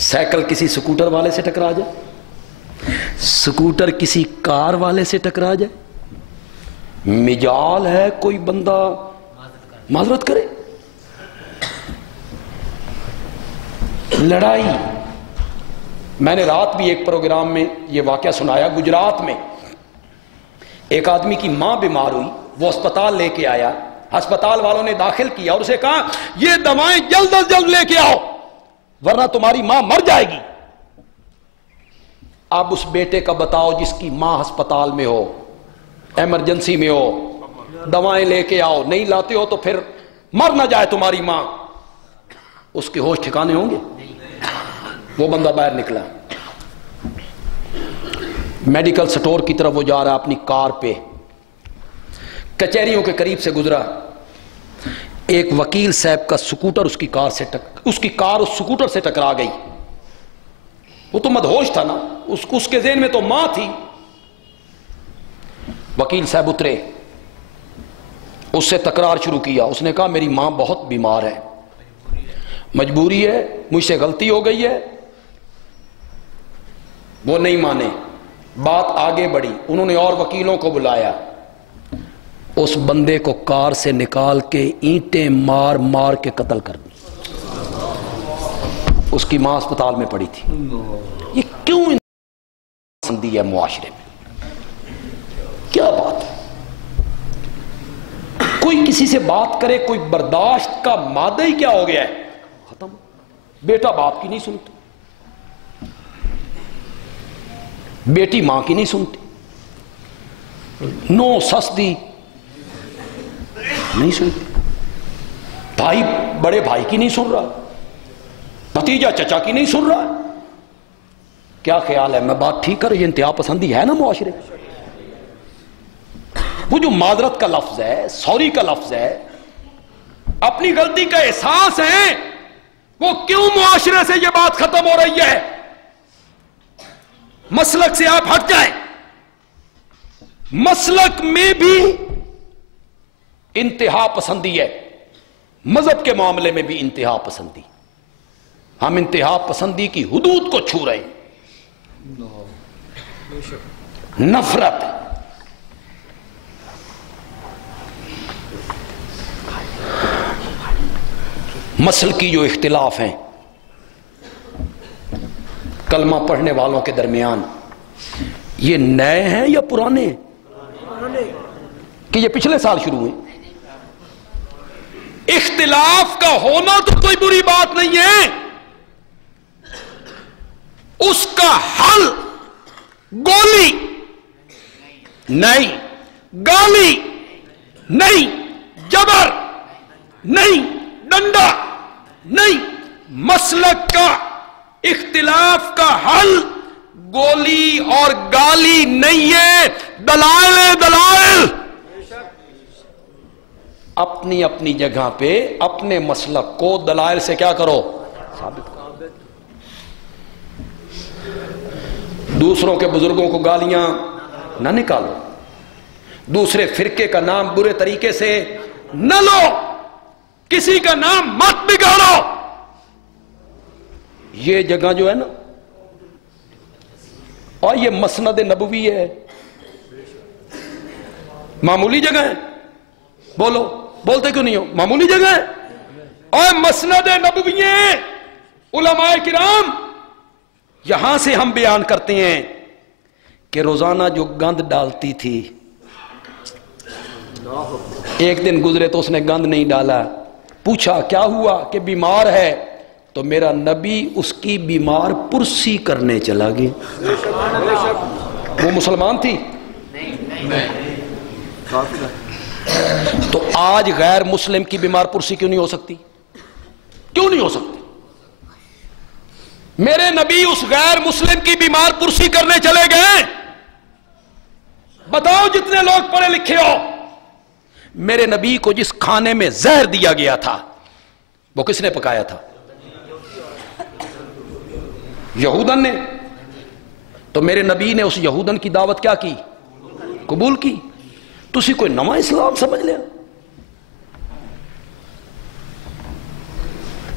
سائیکل کسی سکوٹر والے سے ٹکرا جائے، سکوٹر کسی کار والے سے ٹکرا جائے، مجال ہے کوئی بندہ معذرت کرے، لڑائی۔ میں نے رات بھی ایک پروگرام میں یہ واقعہ سنایا، گجرات میں ایک آدمی کی ماں بیمار ہوئی، وہ اسپتال لے کے آیا، ہسپتال والوں نے داخل کیا اور اسے کہا یہ دوائیں جلد از جلد لے کے آؤ ورنہ تمہاری ماں مر جائے گی۔ اب اس بیٹے کا بتاؤ جس کی ماں ہسپتال میں ہو، ایمرجنسی میں ہو، دوائیں لے کے آؤ، نہیں لاتے ہو تو پھر مر نہ جائے تمہاری ماں، اس کے ہوش ٹھکانے ہوں گے؟ وہ بندہ باہر نکلا، میڈیکل سٹور کی طرف وہ جا رہا اپنی کار پہ، کچہریوں کے قریب سے گزرا، ایک وکیل صاحب کا سکوٹر اس کی کار اس سکوٹر سے ٹکرا گئی۔ وہ تو مدہوش تھا نا، اس کے ذہن میں تو ماں تھی۔ وکیل صاحب اترے، اس سے تکرار شروع کیا، اس نے کہا میری ماں بہت بیمار ہے، مجبوری ہے، مجھ سے غلطی ہو گئی ہے۔ وہ نہیں مانے، بات آگے بڑھی، انہوں نے اور وکیلوں کو بلایا، اس بندے کو کار سے نکال کے اینٹیں مار مار کے قتل کر دی۔ اس کی ماں اسپتال میں پڑی تھی۔ یہ کیوں پسندی ہے معاشرے میں؟ کیا بات ہے؟ کوئی کسی سے بات کرے، کوئی برداشت کا مادہ ہی کیا ہو گیا ہے؟ ختم۔ بیٹا باپ کی نہیں سنتی، بیٹی ماں کی نہیں سنتی، نو سستی نہیں سنتی، بھائی بڑے بھائی کی نہیں سن رہا، بھتیجا چچا کی نہیں سن رہا۔ کیا خیال ہے، میں بات ٹھیک کر، یہ انتہا پسندی ہے نا معاشرے؟ وہ جو معذرت کا لفظ ہے، سوری کا لفظ ہے، اپنی غلطی کا احساس ہے، وہ کیوں معاشرے سے یہ بات ختم ہو رہی ہے؟ مسلک سے آپ ہٹ جائیں، مسلک میں بھی انتہا پسندی ہے، مذہب کے معاملے میں بھی انتہا پسندی۔ ہم انتہا پسندی کی حدود کو چھو رہے ہیں، نفرت۔ مسلکی جو اختلاف ہیں، کلمہ پڑھنے والوں کے درمیان، یہ نئے ہیں یا پرانے ہیں کہ یہ پچھلے سال شروع ہوئے؟ اختلاف کا ہونا تو کوئی بری بات نہیں ہے، اس کا حل گولی نہیں، گالی نہیں، جبر نہیں، ڈنڈا نہیں، مسلک کا اختلاف کا حل گولی اور گالی نہیں ہے، دلائل دلائل۔ اپنی اپنی جگہ پہ اپنے مسلک کو دلائل سے کیا کرو؟ ثابت کرو۔ دوسروں کے بزرگوں کو گالیاں نہ نکالو، دوسرے فرقے کا نام برے طریقے سے نہ لو، کسی کا نام مت بگاڑو۔ یہ جگہ جو ہے نا، اور یہ مسند نبوی ہے، معمولی جگہ ہے، بولو، بولتے کیوں نہیں ہو؟ معمولی جگہ ہے اور مسند نبوی ہے۔ علماء کرام یہاں سے ہم بیان کرتے ہیں کہ روزانہ جو گند ڈالتی تھی، ایک دن گزرے تو اس نے گند نہیں ڈالا، پوچھا کیا ہوا؟ کہ بیمار ہے، تو میرا نبی اس کی بیمار پرسی کرنے چلا گیا۔ وہ مسلمان تھی؟ تو آج غیر مسلم کی بیمار پرسی کیوں نہیں ہو سکتی؟ کیوں نہیں ہو سکتی؟ میرے نبی اس غیر مسلم کی بیمار پرسی کرنے چلے گئے۔ بتاؤ جتنے لوگ پڑھے لکھے ہو، میرے نبی کو جس کھانے میں زہر دیا گیا تھا وہ کس نے پکایا تھا؟ یہودن نے۔ تو میرے نبی نے اس یہودن کی دعوت کیا کی؟ قبول کی۔ تسی کوئی نواں اسلام سمجھ لیا؟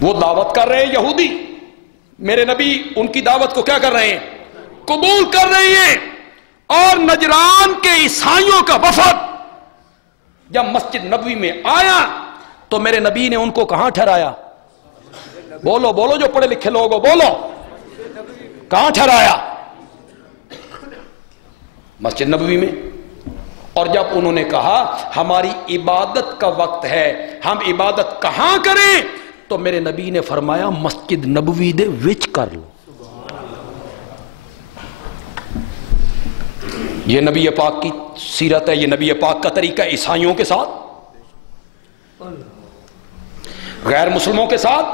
وہ دعوت کر رہے ہیں یہودی، میرے نبی ان کی دعوت کو کیا کر رہے ہیں؟ قبول کر رہے ہیں۔ اور نجران کے عیسائیوں کا وفد جب مسجد نبوی میں آیا تو میرے نبی نے ان کو کہاں ٹھہرایا؟ بولو بولو جو پڑھے لکھے لوگ ہو، بولو، کہاں ٹھہرایا؟ مسجد نبوی میں۔ اور جب انہوں نے کہا ہماری عبادت کا وقت ہے، ہم عبادت کہاں کریں؟ تو میرے نبی نے فرمایا مسجد نبوی دے وچ کر لو۔ یہ نبی پاک کی سیرت ہے، یہ نبی پاک کا طریقہ عیسائیوں کے ساتھ، غیر مسلموں کے ساتھ،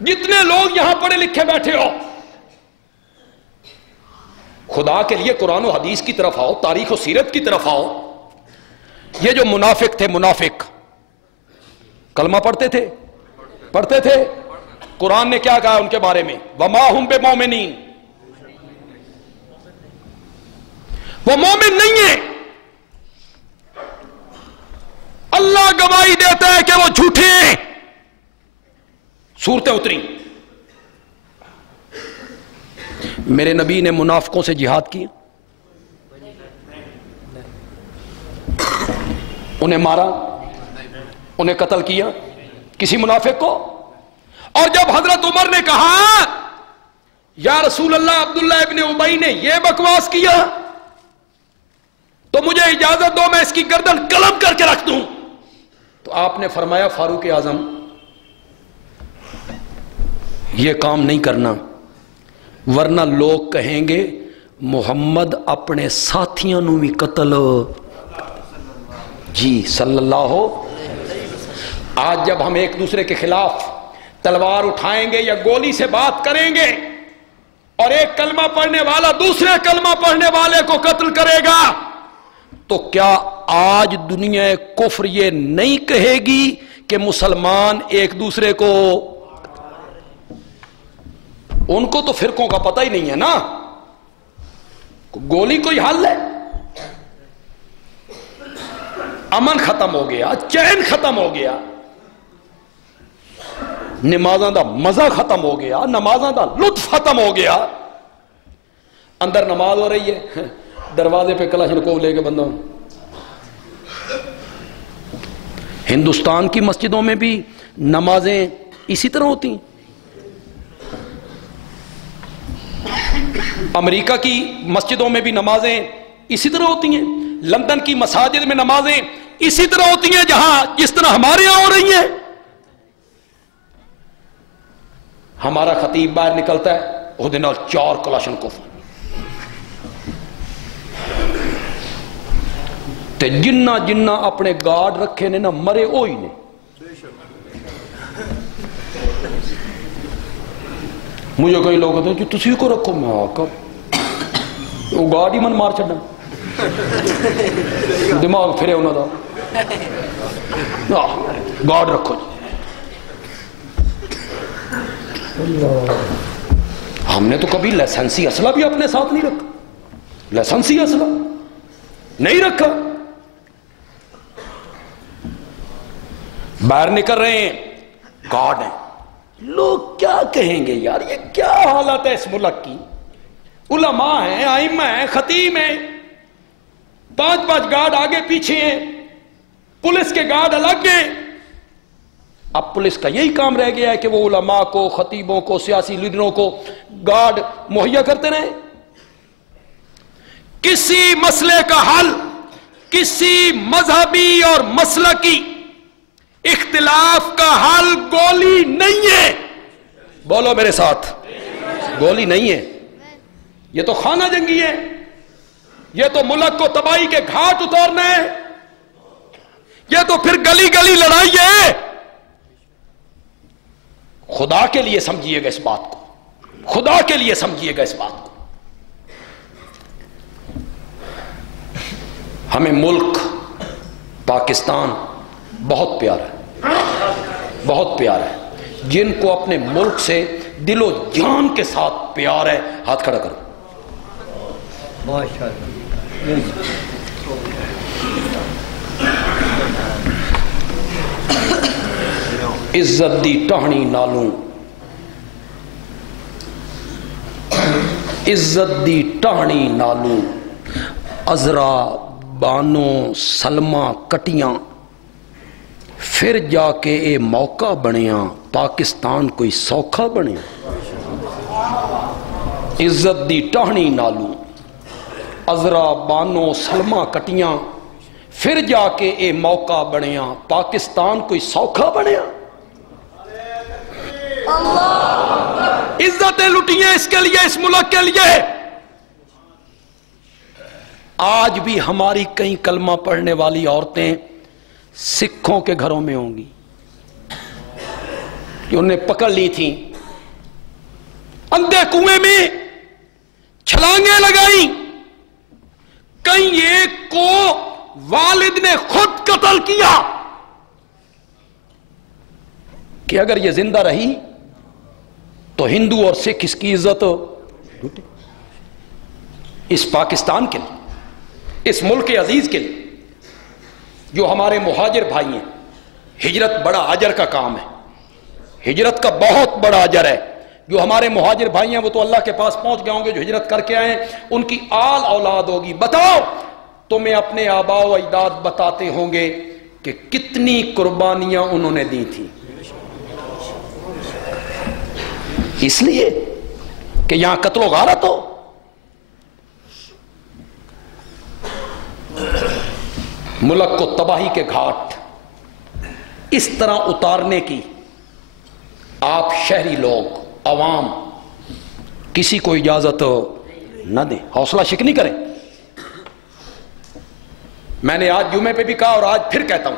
جتنے لوگ یہاں پڑھے لکھے بیٹھے ہو، خدا کے لیے قرآن و حدیث کی طرف آؤ، تاریخ و سیرت کی طرف آؤ۔ یہ جو منافق تھے، منافق کلمہ پڑھتے تھے، پڑھتے تھے، قرآن نے کیا کہا ان کے بارے میں؟ وما ہم بمؤمنین، وہ مومن نہیں ہے۔ اللہ گواہی دیتا ہے کہ وہ جھوٹے ہیں۔ صورتیں اتری، میرے نبی نے منافقوں سے جہاد کیا، انہیں مارا، انہیں قتل کیا، کسی منافق کو۔ اور جب حضرت عمر نے کہا یا رسول اللہ عبداللہ ابن ابی نے یہ بکواس کیا تو مجھے اجازت دو میں اس کی گردن قلم کر کے رکھ دوں، تو آپ نے فرمایا فاروق اعظم یہ کام نہیں کرنا، ورنہ لوگ کہیں گے محمد اپنے ساتھیوں نو بھی قتل جی صلی اللہ ہو۔ آج جب ہم ایک دوسرے کے خلاف تلوار اٹھائیں گے یا گولی سے بات کریں گے اور ایک کلمہ پڑھنے والا دوسرے کلمہ پڑھنے والے کو قتل کرے گا، تو کیا آج دنیا کفر یہ نہیں کہے گی کہ مسلمان ایک دوسرے کو؟ ان کو تو فرقوں کا پتہ ہی نہیں ہے نا، گولی کوئی حل ہے؟ امن ختم ہو گیا، چین ختم ہو گیا، نمازاں دا مزہ ختم ہو گیا، نمازاں دا لطف ختم ہو گیا۔ اندر نماز ہو رہی ہے، دروازے پہ کلاشنکوف لے کے بندہ۔ ہندوستان کی مسجدوں میں بھی نمازیں اسی طرح ہوتی ہیں، امریکہ کی مسجدوں میں بھی نمازیں اسی طرح ہوتی ہیں، لندن کی مساجد میں نمازیں اسی طرح ہوتی ہیں جہاں جس طرح ہمارے یہاں ہو رہی ہیں۔ ہمارا خطیب باہر نکلتا ہے وہ دن 4 کلاشنکوف تے جنہ جنہ اپنے گارڈ رکھے نے نہ مرے ہوئی نے۔ مجھے کئی لوگ کہتے ہیں کہ تسی کو رکھو، میں آقا وہ گارڈ ہی من مار چھڑنا، دماغ پھرے انہوں دا گارڈ رکھو جی۔ ہم نے تو کبھی لائسنسی اسلحہ بھی اپنے ساتھ نہیں رکھا، لائسنسی اسلحہ نہیں رکھا۔ باہر نکل رہے ہیں گارڈ ہیں، لوگ کیا کہیں گے یار یہ کیا حالت ہے اس ملک کی؟ علماء ہیں، ائمہ ہیں، خطیب ہیں، 5 گارڈ آگے پیچھے ہیں، پولیس کے گارڈ الگ ہیں۔ اب پولیس کا یہی کام رہ گیا ہے کہ وہ علماء کو، خطیبوں کو، سیاسی لیڈروں کو گارڈ مہیا کرتے رہیں۔ کسی مسئلے کا حل کسی مذہبی اور مسلکی اختلاف کا حل گولی نہیں ہے۔ بولو میرے ساتھ، گولی نہیں ہے، یہ تو خانہ جنگی ہے، یہ تو ملک کو تباہی کے گھاٹ اتارنا ہے، یہ تو پھر گلی گلی لڑائی ہے۔ خدا کے لیے سمجھیے گا اس بات کو، خدا کے لیے سمجھیے گا اس بات کو۔ ہمیں ملک پاکستان بہت پیارا ہے، بہت پیارا ہے۔ جن کو اپنے ملک سے دل و جان کے ساتھ پیار ہے ہاتھ کھڑا کرو۔ عزت دی ٹہنی نالوں، عزت دی ٹہنی نالوں، عذرا بانو سلمہ کٹیاں، پھر جا کے اے موقع بنیاں پاکستان کوئی سوکھا بنیا۔ عزت دی ٹہنی نالوں، عذرا بانو سلمہ کٹیاں، پھر جا کے اے موقع بنیاں پاکستان کوئی سوکھا بنیا۔ عزتیں لٹی ہیں اس کے لیے، اس ملک کے لیے۔ آج بھی ہماری کئی کلمہ پڑھنے والی عورتیں سکھوں کے گھروں میں ہوں گی کہ انہیں پکڑ لی تھیں، اندھے کنویں میں چھلانگیں لگائیں، کہیں ایک کو والد نے خود قتل کیا کہ اگر یہ زندہ رہی تو ہندو اور سکھ اس کی عزت اس پاکستان کے لیے، اس ملک عزیز کے لیے، جو ہمارے مہاجر بھائی ہیں۔ ہجرت بڑا اجر کا کام ہے، ہجرت کا بہت بڑا اجر ہے۔ جو ہمارے مہاجر بھائی ہیں وہ تو اللہ کے پاس پہنچ گئے ہوں گے، جو ہجرت کر کے آئے ہیں ان کی آل اولاد ہوگی۔ بتاؤ تمہیں اپنے آباء و اجداد بتاتے ہوں گے کہ کتنی قربانیاں انہوں نے دی تھیں، اس لیے کہ یہاں قتل و غارت ہو۔ ملک کو تباہی کے گھاٹ اس طرح اتارنے کی آپ شہری لوگ، عوام کسی کو اجازت نہ دیں، حوصلہ شکنی کریں۔ میں نے آج جمعے پہ بھی کہا اور آج پھر کہتا ہوں،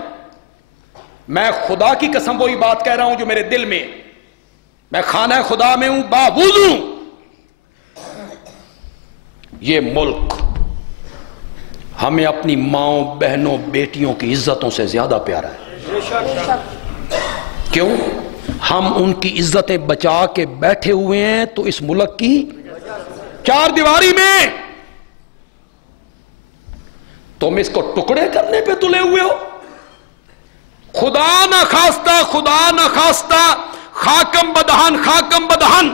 میں خدا کی قسم وہی بات کہہ رہا ہوں جو میرے دل میں، میں خانہ خدا میں ہوں، باوضو ہوں۔ یہ ملک ہمیں اپنی ماؤں، بہنوں، بیٹیوں کی عزتوں سے زیادہ پیارا ہے۔ کیوں؟ ہم ان کی عزتیں بچا کے بیٹھے ہوئے ہیں تو اس ملک کی 4 دیواری میں تم اس کو ٹکڑے کرنے پہ تلے ہوئے ہو۔ خدا نہ خواستہ، خدا نہ خواستہ، خاکم بدہن، خاکم بدہن،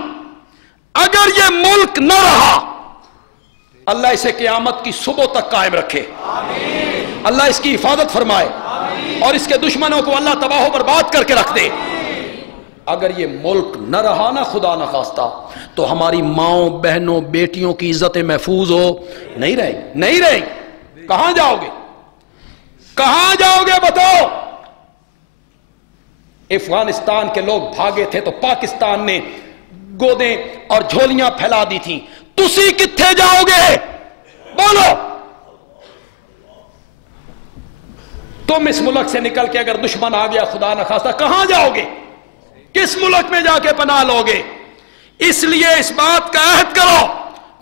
اگر یہ ملک نہ رہا اللہ اسے قیامت کی صبح تک قائم رکھے، اللہ اس کی حفاظت فرمائے، اور اس کے دشمنوں کو اللہ تباہ و برباد کر کے رکھ دے۔ اگر یہ ملک نہ رہا نا خدا نہ خواستہ تو ہماری ماؤں بہنوں بیٹیوں کی عزتیں محفوظ ہو نہیں رہے گی. کہاں جاؤ گے؟ کہاں جاؤ گے بتاؤ؟ افغانستان کے لوگ بھاگے تھے تو پاکستان نے گودیں اور جھولیاں پھیلا دی تھیں. تسی کتھے جاؤ گے؟ بولو. تم اس ملک سے نکل کے اگر دشمن آ گیا خدا نہ خواستہ کہاں جاؤ گے؟ کس ملک میں جا کے پناہ لو گے؟ اس لیے اس بات کا عہد کرو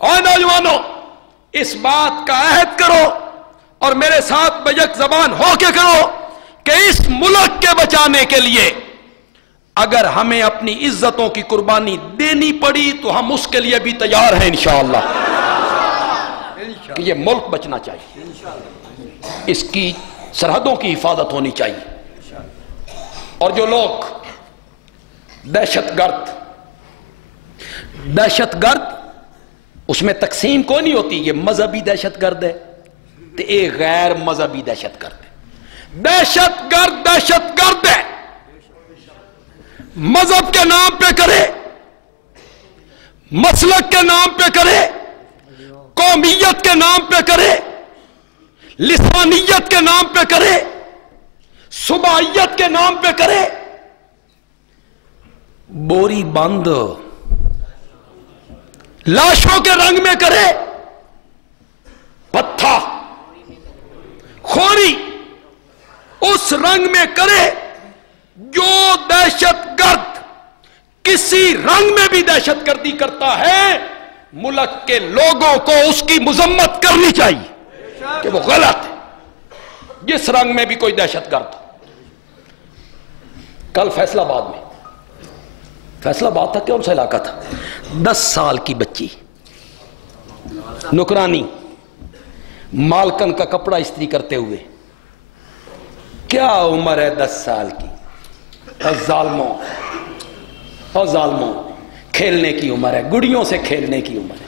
اور نوجوانوں اس بات کا عہد کرو اور میرے ساتھ بیک زبان ہو کے کرو کہ اس ملک کے بچانے کے لیے اگر ہمیں اپنی عزتوں کی قربانی دینی پڑی تو ہم اس کے لیے بھی تیار ہیں انشاءاللہ. کہ یہ ملک بچنا چاہیے, اس کی سرحدوں کی حفاظت ہونی چاہیے. اور جو لوگ دہشت گرد اس میں تقسیم کوئی نہیں ہوتی, یہ مذہبی دہشت گرد ہے تو ایک غیر مذہبی دہشت گرد ہے. دہشت گرد ہے, مذہب کے نام پہ کرے, مسلک کے نام پہ کرے, قومیت کے نام پہ کرے, لسانیت کے نام پہ کرے, صوبائیت کے نام پہ کرے. بوری بند لاشوں کے رنگ میں کرے, پتھا خوری اس رنگ میں کرے. جو دہشت گرد کسی رنگ میں بھی دہشت گردی کرتا ہے ملک کے لوگوں کو اس کی مذمت کرنی چاہیے کہ وہ غلط ہے, جس رنگ میں بھی کوئی دہشت گرد. کل فیصل آباد تھا, کون سا علاقہ تھا, 10 سال کی بچی نکرانی مالکن کا کپڑا استری کرتے ہوئے. کیا عمر ہے 10 سال کی, ظالموں کھیلنے کی عمر ہے, گڑیوں سے کھیلنے کی عمر ہے.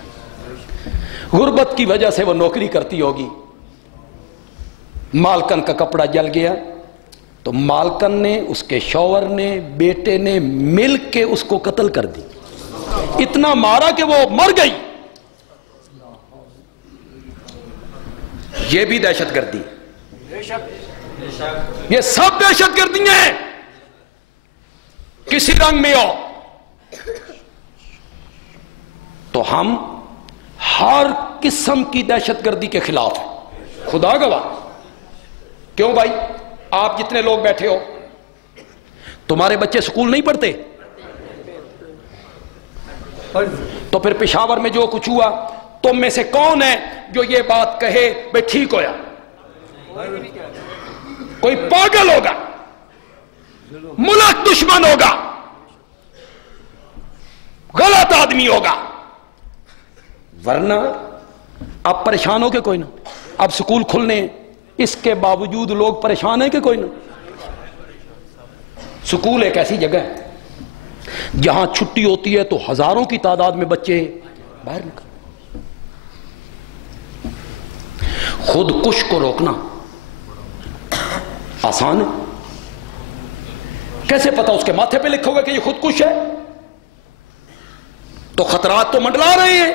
غربت کی وجہ سے وہ نوکری کرتی ہوگی, مالکن کا کپڑا جل گیا تو مالکن نے, اس کے شوہر نے, بیٹے نے مل کے اس کو قتل کر دی. اتنا مارا کہ وہ مر گئی. یہ بھی دہشت گردی, یہ سب دہشت گردی ہیں کسی رنگ میں ہو. تو ہم ہر قسم کی دہشت گردی کے خلاف ہیں, خدا گواہ. کیوں بھائی, آپ جتنے لوگ بیٹھے ہو تمہارے بچے سکول نہیں پڑھتے تو پھر پشاور میں جو کچھ ہوا تم میں سے کون ہے جو یہ بات کہے بھئی ٹھیک ہویا؟ کوئی پاگل ہوگا, ملک دشمن ہوگا, غلط آدمی ہوگا. ورنہ اب پریشان ہو کے کوئی نہ, اب سکول کھلنے اس کے باوجود لوگ پریشان ہیں کہ کوئی نہ. سکول ایک ایسی جگہ ہے جہاں چھٹی ہوتی ہے تو ہزاروں کی تعداد میں بچے باہر نکل. خود کش کو روکنا آسان ہے, کیسے پتا اس کے ماتھے پہ لکھا ہوگا کہ یہ خود کش ہے؟ تو خطرات تو منڈلا رہے ہیں.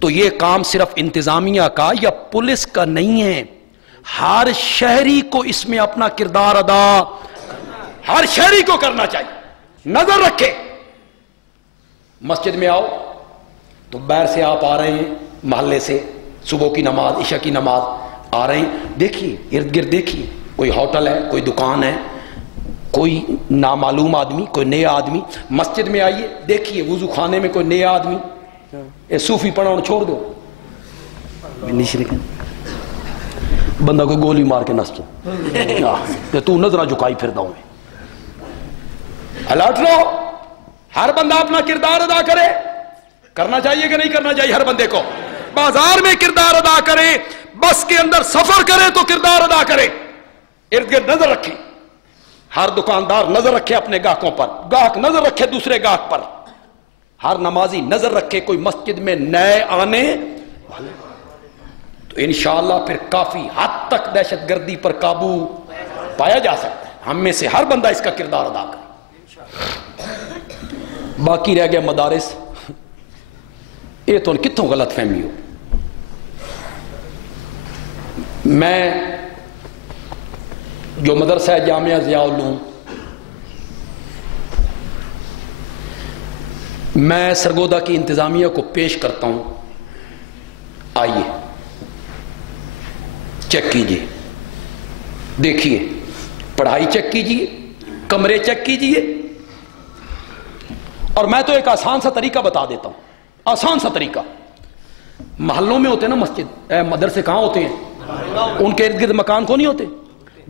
تو یہ کام صرف انتظامیہ کا یا پولیس کا نہیں ہے, ہر شہری کو اس میں اپنا کردار ادا, ہر شہری کو کرنا چاہیے. نظر رکھے, مسجد میں آؤ تو باہر سے آپ آ رہے ہیں, محلے سے صبح کی نماز عشاء کی نماز آ رہے ہیں, دیکھیے ارد گرد دیکھیے, کوئی ہوٹل ہے, کوئی دکان ہے, کوئی نامعلوم آدمی, کوئی نیا آدمی. مسجد میں آئیے دیکھیے وضو خانے میں کوئی نیا آدمی, اے صوفی پڑھاؤ چھوڑ دو, بندہ کو گولی مار کے نس دو, تو نظرہ جھکائی پھر داؤں میں. الرٹ رہو, ہر بندہ اپنا کردار ادا کرے. کرنا چاہیے کہ نہیں کرنا چاہیے؟ ہر بندے کو بازار میں کردار ادا کرے, بس کے اندر سفر کرے تو کردار ادا کرے, ارد گرد نظر رکھے. ہر دکاندار نظر رکھے اپنے گاہکوں پر, گاہک نظر رکھے دوسرے گاہک پر, ہر نمازی نظر رکھے کوئی مسجد میں نئے آنے والے. تو انشاءاللہ پھر کافی حد تک دہشت گردی پر قابو پایا جا سکتا ہے. ہم میں سے ہر بندہ اس کا کردار ادا کرے. باقی رہ گیا مدارس. یہ تو کتوں غلط فہمی ہو. میں جو مدرسہ ہے جامعہ ضیاء العلوم، میں سرگودا کی انتظامیہ کو پیش کرتا ہوں. آئیے چیک کیجئے، دیکھیے، پڑھائی چیک کیجئے، کمرے چیک کیجئے. اور میں تو ایک آسان سا طریقہ بتا دیتا ہوں، آسان سا طریقہ. محلوں میں ہوتے نا مسجد، مدرسے کہاں ہوتے ہیں؟ ان کے ارد گرد مکان کو نہیں ہوتے،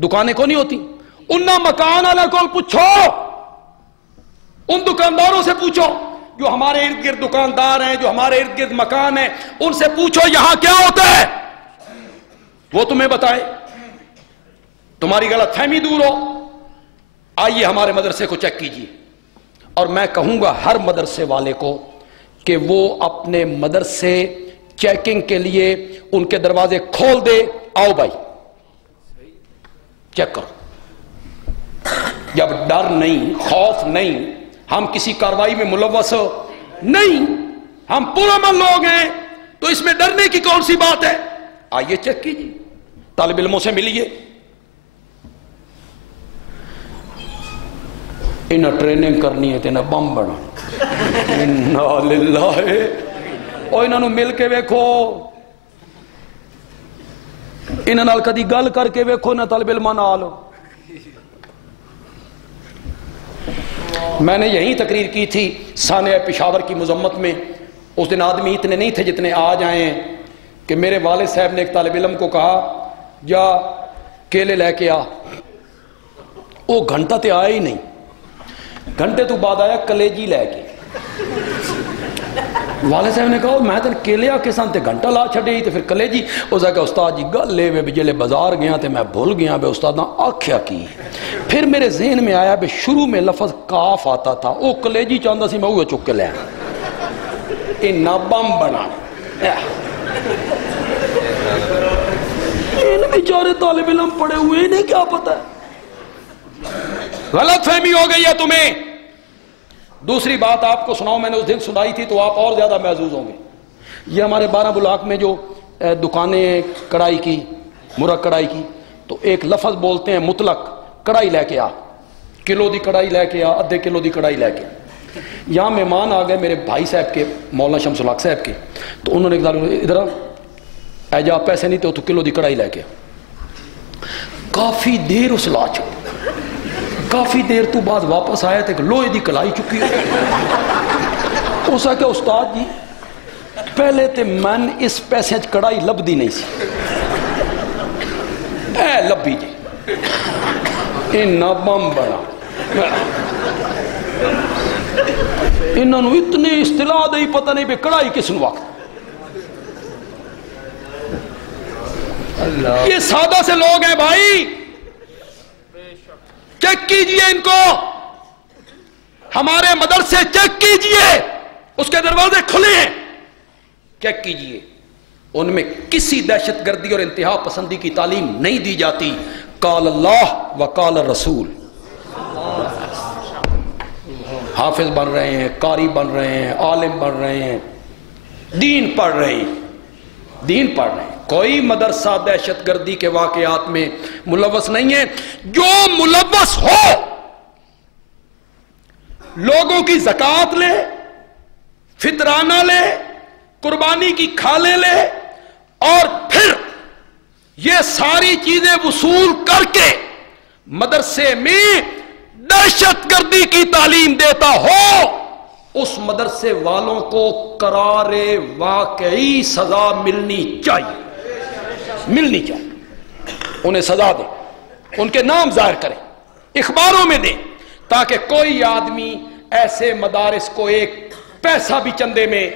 دکانیں کو نہیں ہوتی. ان مکان والے کو پوچھو، ان دکانداروں سے پوچھو جو ہمارے ارد گرد دکاندار ہیں، جو ہمارے ارد گرد مکان ہیں، ان سے پوچھو یہاں کیا ہوتا ہے، وہ تمہیں بتائے، تمہاری غلط فہمی دور ہو. آئیے ہمارے مدرسے کو چیک کیجیے. اور میں کہوں گا ہر مدرسے والے کو کہ وہ اپنے مدرسے چیکنگ کے لیے ان کے دروازے کھول دے. آؤ بھائی چیک کرو. جب ڈر نہیں، خوف نہیں، ہم کسی کاروائی میں ملوث نہیں، ہم پرامن لوگ ہیں، تو اس میں ڈرنے کی کون سی بات ہے؟ آئیے چیک کیجیے، طالب علموں سے ملیے. انہیں ٹریننگ کرنی ہے، انہیں بم بنا. انا للہ. اور انہوں مل کے ویکھو، انہوں نال کدی گل کر کے ویکھو نہ طالب علماں نال. میں نے یہی تقریر کی تھی سانحہ پشاور کی مذمت میں. اس دن آدمی اتنے نہیں تھے جتنے آج آئے ہیں کہ میرے والد صاحب نے ایک طالب علم کو کہا جا کیلے لے کے آ. وہ گھنٹہ تے آیا ہی نہیں، گھنٹے تو بعد آیا کلیجی لے کے. والد صاحب نے کہا میں تو کیلے آ کے سان تے گھنٹہ لا چھڑے ہی تے پھر کلیجی. اس نے کہا استاد جی گل لے وے جلے بازار گیا تے میں بھول گیا بے استاد آکھیا کی. پھر میرے ذہن میں آیا بے شروع میں لفظ کاف آتا تھا، وہ کلیجی چاہتا سی میں وہ چک کے لیا. اینا بم بنا. ان بیچارے طالب علم پڑے ہوئے انہیں کیا پتہ ہے. غلط فہمی ہو گئی ہے تمہیں. دوسری بات آپ کو سناؤں، میں نے اس دن سنائی تھی تو آپ اور زیادہ محظوظ ہوں گے. یہ ہمارے 12 بلاک میں جو دکانیں کڑائی کی، مرغ کڑائی کی، تو ایک لفظ بولتے ہیں مطلق، کڑائی لے کے آ، کلو دی کڑائی لے کے آ، آدھے کلو دی کڑائی لے کے آ. یہاں مہمان آ گئے میرے بھائی صاحب کے، مولانا شمس الحق صاحب کے. تو انہوں نے ادھر اے جا پیسے نہیں تو کلو دی کڑائی لے کے آ. کافی دیر اس لا چھوڑ، کافی دیر تو بعد واپس آیا تھے کہ لوہے دی کلائی چکی ہے. اس کہ استاد جی پہلے تے من اس پیسے کڑائی لب دی نہیں سی، اے لبی جی اینا بم بڑا. انہوں نے اتنی اصطلاح دئی پتہ نہیں بے کڑائی کس وقت. یہ سادہ سے لوگ ہیں بھائی، چیک کیجئے ان کو. ہمارے مدرسے چیک کیجئے، اس کے دروازے کھلے ہیں، چیک کیجئے. ان میں کسی دہشت گردی اور انتہا پسندی کی تعلیم نہیں دی جاتی. قال اللہ و قال الرسول. حافظ بن رہے ہیں، قاری بن رہے ہیں، عالم بن رہے ہیں، دین پڑھ رہے ہیں، دین پڑھ رہے ہیں. کوئی مدرسہ دہشت گردی کے واقعات میں ملوث نہیں ہے. جو ملوث ہو لوگوں کی زکوٰۃ لے، فطرانہ لے، قربانی کی کھالیں لے، اور پھر یہ ساری چیزیں وصول کر کے مدرسے میں دہشت گردی کی تعلیم دیتا ہو، اس مدرسے والوں کو قرار واقعی سزا ملنی چاہیے، ملنی چاہیے. انہیں سزا دیں، ان کے نام ظاہر کریں، اخباروں میں دیں، تاکہ کوئی آدمی ایسے مدارس کو ایک پیسہ بھی چندے میں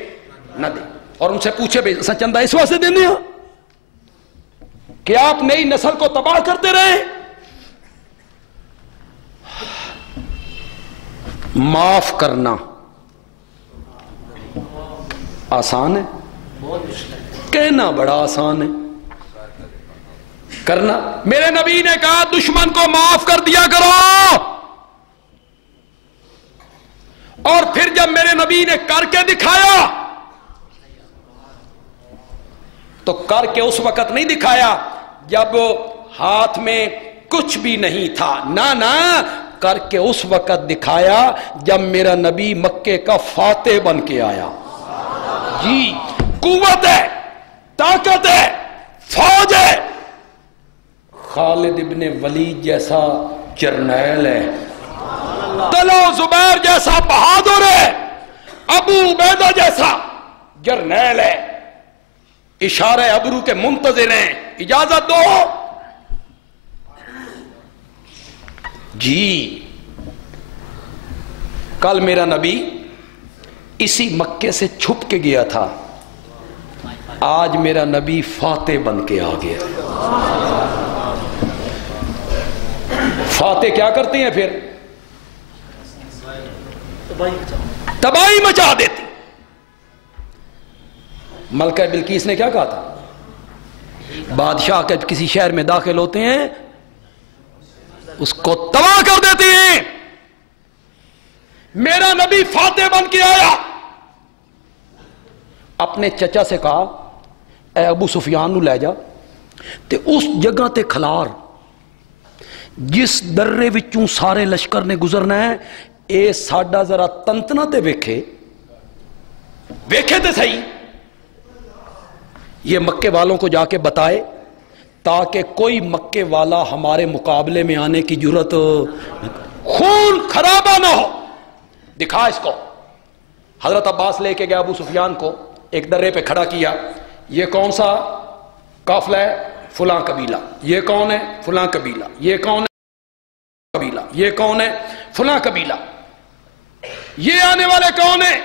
نہ دے. اور ان سے پوچھے بھئی چندہ اس واسطے دینے ہو کہ آپ نئی نسل کو تباہ کرتے رہے. معاف کرنا آسان ہے، کہنا بڑا آسان ہے، کرنا. میرے نبی نے کہا دشمن کو معاف کر دیا کرو. اور پھر جب میرے نبی نے کر کے دکھایا تو کر کے اس وقت نہیں دکھایا جب ہاتھ میں کچھ بھی نہیں تھا، نہ کر کے اس وقت دکھایا جب میرا نبی مکے کا فاتح بن کے آیا۔ جی، قوت ہے، طاقت ہے، فوج ہے، خالد ابن ولید جیسا جرنیل ہے، طلحہ و زبیر جیسا بہادر ہے، ابو عبیدہ جیسا جرنیل ہے، اشارہ ابرو کے منتظر ہیں، اجازت دو۔ جی، کل میرا نبی اسی مکے سے چھپ کے گیا تھا، آج میرا نبی فاتح بن کے آ گیا۔ فاتح کیا کرتے ہیں پھر؟ تباہی مچا دیتی۔ ملکہ بلقیس نے کیا کہا تھا؟ بادشاہ کے کسی شہر میں داخل ہوتے ہیں اس کو تباہ کر دیتے ہیں۔ میرا نبی فاتح بن کے آیا، اپنے چچا سے کہا اے ابو سفیان نو لے جا تے اس جگہ تے کھلار جس درے وچوں سارے لشکر نے گزرنا ہے، اے ساڈا ذرا تنتنا تے ویکھے تے صحیح، یہ مکے والوں کو جا کے بتائے تاکہ کوئی مکے والا ہمارے مقابلے میں آنے کی جرت، خون خرابہ نہ ہو، دکھا اس کو۔ حضرت عباس لے کے گیا ابو سفیان کو، ایک درے پہ کھڑا کیا، یہ کون سا قافلہ ہے؟ فلاں قبیلہ۔ یہ کون ہے؟ فلاں قبیلہ۔ یہ کون ہے؟ قبیلہ۔ یہ کون ہے؟ فلاں قبیلہ۔ یہ آنے والے کون ہیں؟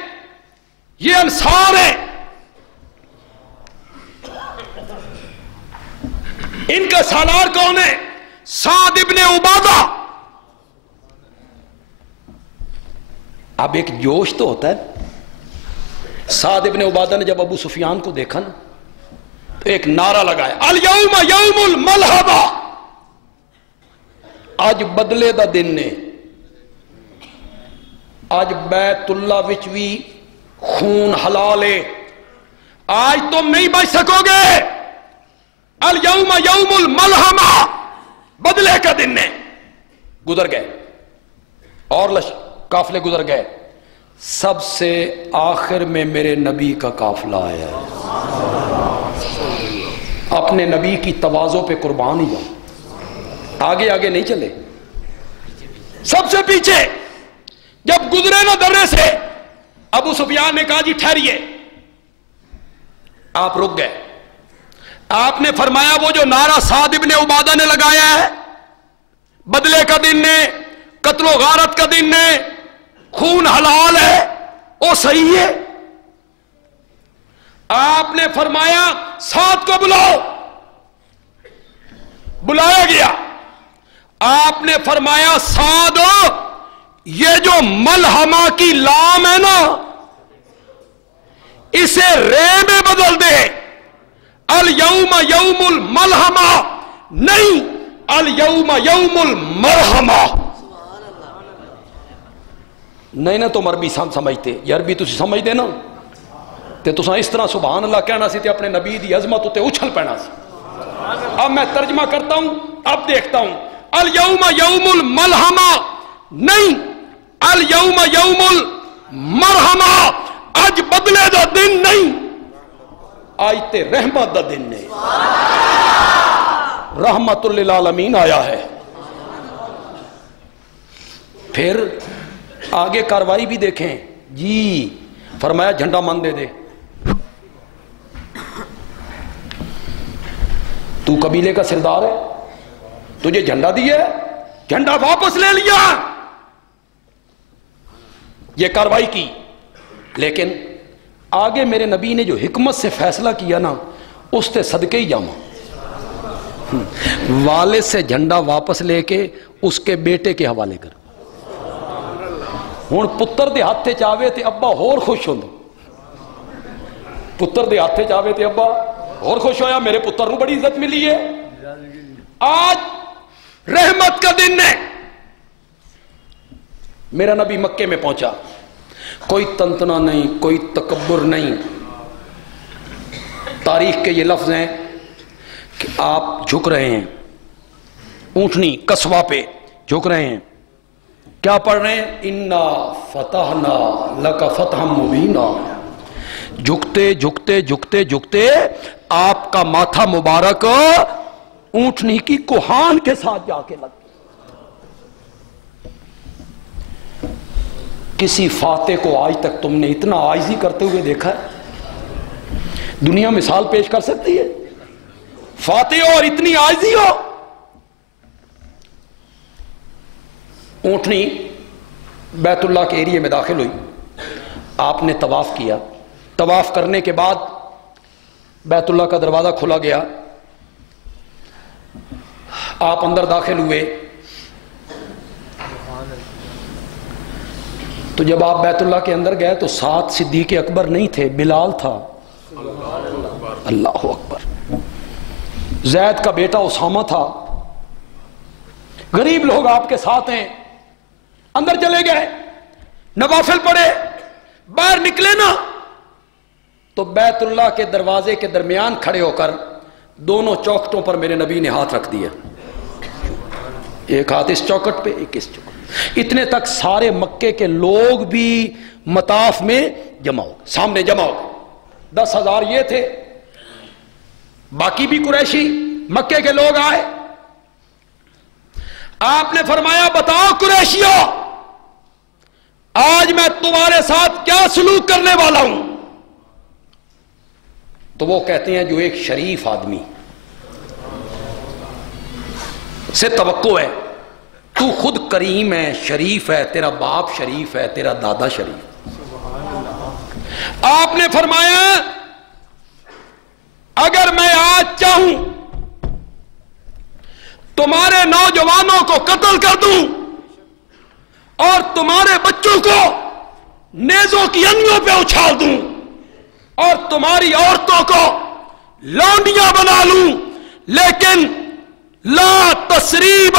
یہ انصار ہیں۔ ان کا سالار کون ہے؟ سعد ابن عبادہ۔ اب ایک جوش تو ہوتا ہے۔ سعد ابن عبادہ نے جب ابو سفیان کو دیکھا نا تو ایک نعرہ لگایا، الیوم یوم الملحمہ، آج بدلے دا دن نے، آج بیت اللہ وچ بھی خون حلال ہے، آج تم نہیں بچ سکو گے، الیوم یوم الملحمہ، بدلے کا دن نے۔ گزر گئے اور قافلے گزر گئے، سب سے آخر میں میرے نبی کا قافلہ آیا ہے۔ اپنے نبی کی تواضع پہ قربان ہی جاؤ، آگے آگے نہیں چلے، سب سے پیچھے۔ جب گزرے نا درے سے، ابو سفیان نے کہا جی ٹھہریے، آپ رک گئے۔ آپ نے فرمایا وہ جو نعرہ سعد ابن عبادہ نے لگایا ہے، بدلے کا دن نے، قتل و غارت کا دن نے، خون حلال ہے، وہ صحیح ہے؟ آپ نے فرمایا سعد کو بلاؤ، بلایا گیا۔ آپ نے فرمایا سعد، یہ جو ملحمہ کی لام ہے نا، اسے رے میں بدل دے، الیوم یوم الملحمہ نہیں، الیوم یوم المرحمہ۔ نہیں نہ تم عربی سمجھتے، یہ عربی تسی سمجھتے نا تے تساں اس طرح سبحان اللہ کہنا سی تے اپنے نبی دی عظمت تے اچھل پینا سی۔ اب میں ترجمہ کرتا ہوں، اب دیکھتا ہوں، الیوم یوم الملحمہ نہیں، الیوم یوم المرحمہ، آج بدلے دا دن نہیں، آج تے رحمت دا دن نے، رحمت للعالمین آیا ہے۔ پھر آگے کاروائی بھی دیکھیں جی، فرمایا جھنڈا من دے دے، تو قبیلے کا سردار ہے، تجھے جھنڈا دیا ہے، جھنڈا واپس لے لیا۔ یہ کاروائی کی، لیکن آگے میرے نبی نے جو حکمت سے فیصلہ کیا نا، اس تے صدقے ہی جاما، والد سے جھنڈا واپس لے کے اس کے بیٹے کے حوالے کر۔ ہن پتر دے ہاتھے چاہے تے ابا ہور خوش ہوندے، پتر دے ہاتھے چاہے تے ابا اور خوش ہویا، میرے پتر نو بڑی عزت ملی ہے۔ آج رحمت کا دن ہے۔ میرا نبی مکے میں پہنچا، کوئی تنتنا نہیں، کوئی تکبر نہیں. تاریخ کے یہ لفظ ہیں کہ آپ جھک رہے ہیں، اونٹنی قصبہ پہ جھک رہے ہیں، کیا پڑھ رہے ہیں؟ انا فتحنا لک فتحا مبینا. جھکتے جھکتے جھکتے جھکتے آپ کا ماتھا مبارک اونٹنی کی کوہان کے ساتھ جا کے لگ گیا. کسی فاتح کو آج تک تم نے اتنا عاجزی کرتے ہوئے دیکھا ہے؟ دنیا مثال پیش کر سکتی ہے فاتح ہو اور اتنی عاجزی ہو؟ اونٹنی بیت اللہ کے ایریے میں داخل ہوئی، آپ نے طواف کیا. طواف کرنے کے بعد بیت اللہ کا دروازہ کھلا گیا، آپ اندر داخل ہوئے. تو جب آپ بیت اللہ کے اندر گئے تو ساتھ صدیق اکبر نہیں تھے، بلال تھا. اللہ اکبر. زید کا بیٹا اسامہ تھا. غریب لوگ آپ کے ساتھ ہیں. اندر چلے گئے، نوافل پڑھے، باہر نکلے نا تو بیت اللہ کے دروازے کے درمیان کھڑے ہو کر دونوں چوکھٹوں پر میرے نبی نے ہاتھ رکھ دیا. ایک ہاتھ اس چوکھٹ پہ، ایک اس چوکھٹ. اتنے تک سارے مکے کے لوگ بھی مطاف میں جمع ہو گئے، سامنے جمع ہو گئے. 10,000 یہ تھے، باقی بھی قریشی مکے کے لوگ آئے. آپ نے فرمایا بتاؤ قریشیوں، آج میں تمہارے ساتھ کیا سلوک کرنے والا ہوں؟ تو وہ کہتے ہیں جو ایک شریف آدمی سے توقع ہے، تو خود کریم ہے، شریف ہے، تیرا باپ شریف ہے، تیرا دادا شریف. آپ نے فرمایا اگر میں آج چاہوں تمہارے نوجوانوں کو قتل کر دوں اور تمہارے بچوں کو نیزوں کی انگلیوں پہ اچھال دوں اور تمہاری عورتوں کو لونڈیاں بنا لوں، لیکن لا تسریب